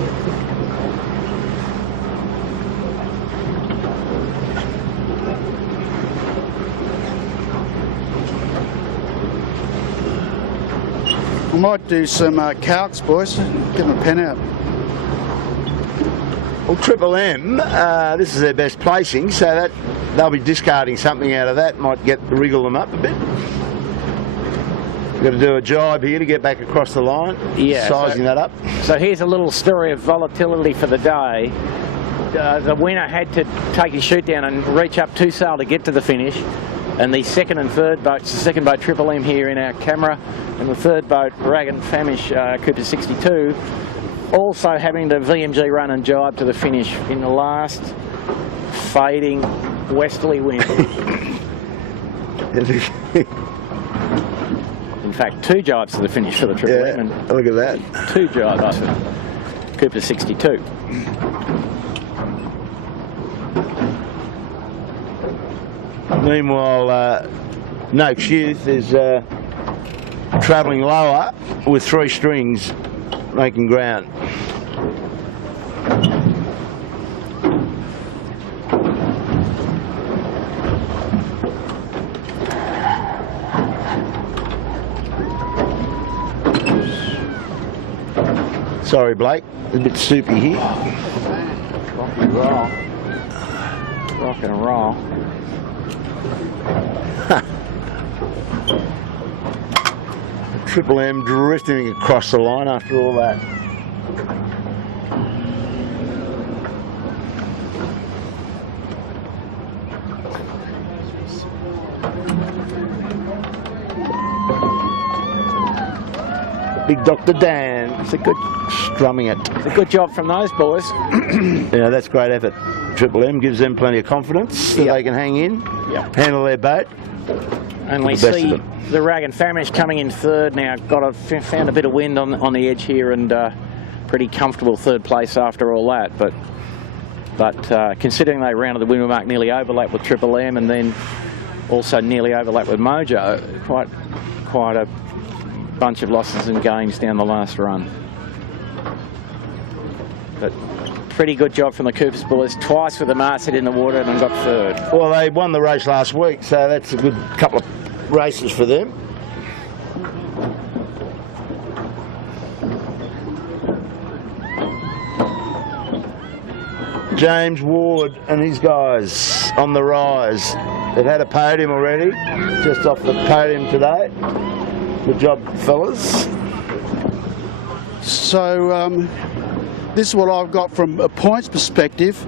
I might do some calcs, boys. Get my pen out. Well, Triple M, this is their best placing, so that they'll be discarding something out of that. Might wriggle them up a bit. Got to do a jibe here to get back across the line. Yeah, sizing that up. So here's a little story of volatility for the day. The winner had to take his chute down and reach up two sail to get to the finish. And the second and third boats, the second boat Triple M here in our camera, and the third boat Rag and Famish Cooper 62, also having to VMG run and jibe to the finish in the last fading westerly wind. In fact, two jibes to the finish for the Triple M. And look at that. Two jibes for Cooper 62. Meanwhile, Noakes Youth is travelling lower with three strings, making ground. Sorry, Blake. A bit soupy here. Rock and roll. Rock and roll. Triple M drifting across the line after all that. Big Dr. Dan. It's a good strumming it. It's a good job from those boys. Yeah, that's great effort. Triple M gives them plenty of confidence that they can hang in, handle their boat. And we see the Rag and Famish coming in third now. Found a bit of wind on the edge here, and pretty comfortable third place after all that. But considering they rounded the windward mark, nearly overlapped with Triple M, and then also nearly overlapped with Mojo, quite a bunch of losses and gains down the last run. But pretty good job from the Coopers boys. Twice with the masthead in the water and got third. Well, they won the race last week, so that's a good couple of races for them. James Ward and his guys on the rise. They've had a podium already, just off the podium today. Good job, fellas. So this is what I've got from a points perspective.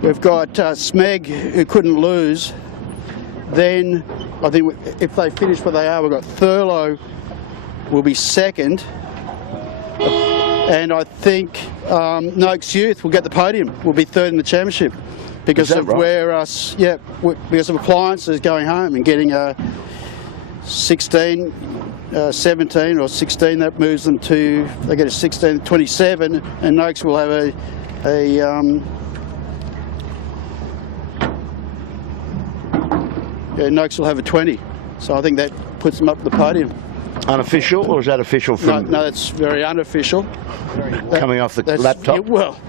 We've got Smeg, who couldn't lose. Then I think if they finish where they are, we've got Thurlow will be second. And I think Noakes Youth will get the podium, will be third in the championship. Because of where because of appliances going home and getting a 16, 17 or 16, that moves them to, they get a 16, 27, and Noakes will have Noakes will have a 20. So I think that puts them up the podium. Unofficial, or is that official from? No, that's very unofficial. Coming off the laptop? Yeah, well,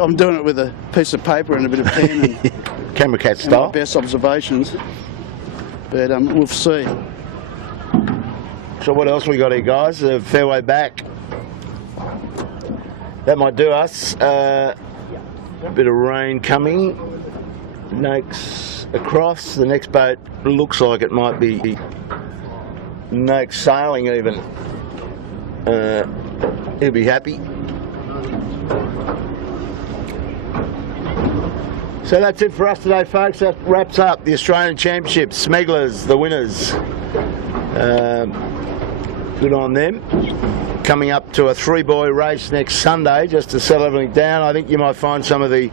I'm doing it with a piece of paper and a bit of pen and Camera cat and style. my best observations. But we'll see. So what else we got here, guys? A fairway back. That might do us. A bit of rain coming. Noakes across. The next boat looks like it might be Noakes sailing even. He'll be happy. So that's it for us today, folks. That wraps up the Australian Championship. Smegglers, the winners. Good on them. Coming up to a three-boy race next Sunday, just to settle everything down. I think you might find some of the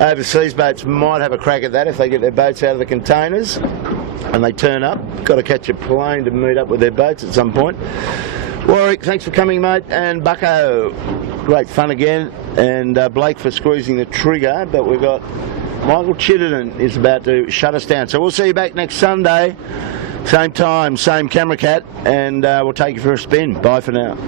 overseas boats might have a crack at that if they get their boats out of the containers and they turn up. Got to catch a plane to meet up with their boats at some point. Warwick, thanks for coming, mate. And Bucko, great fun again. And Blake for squeezing the trigger. But we've got Michael Chittenden is about to shut us down. So we'll see you back next Sunday. Same time, same camera cat. And we'll take you for a spin. Bye for now.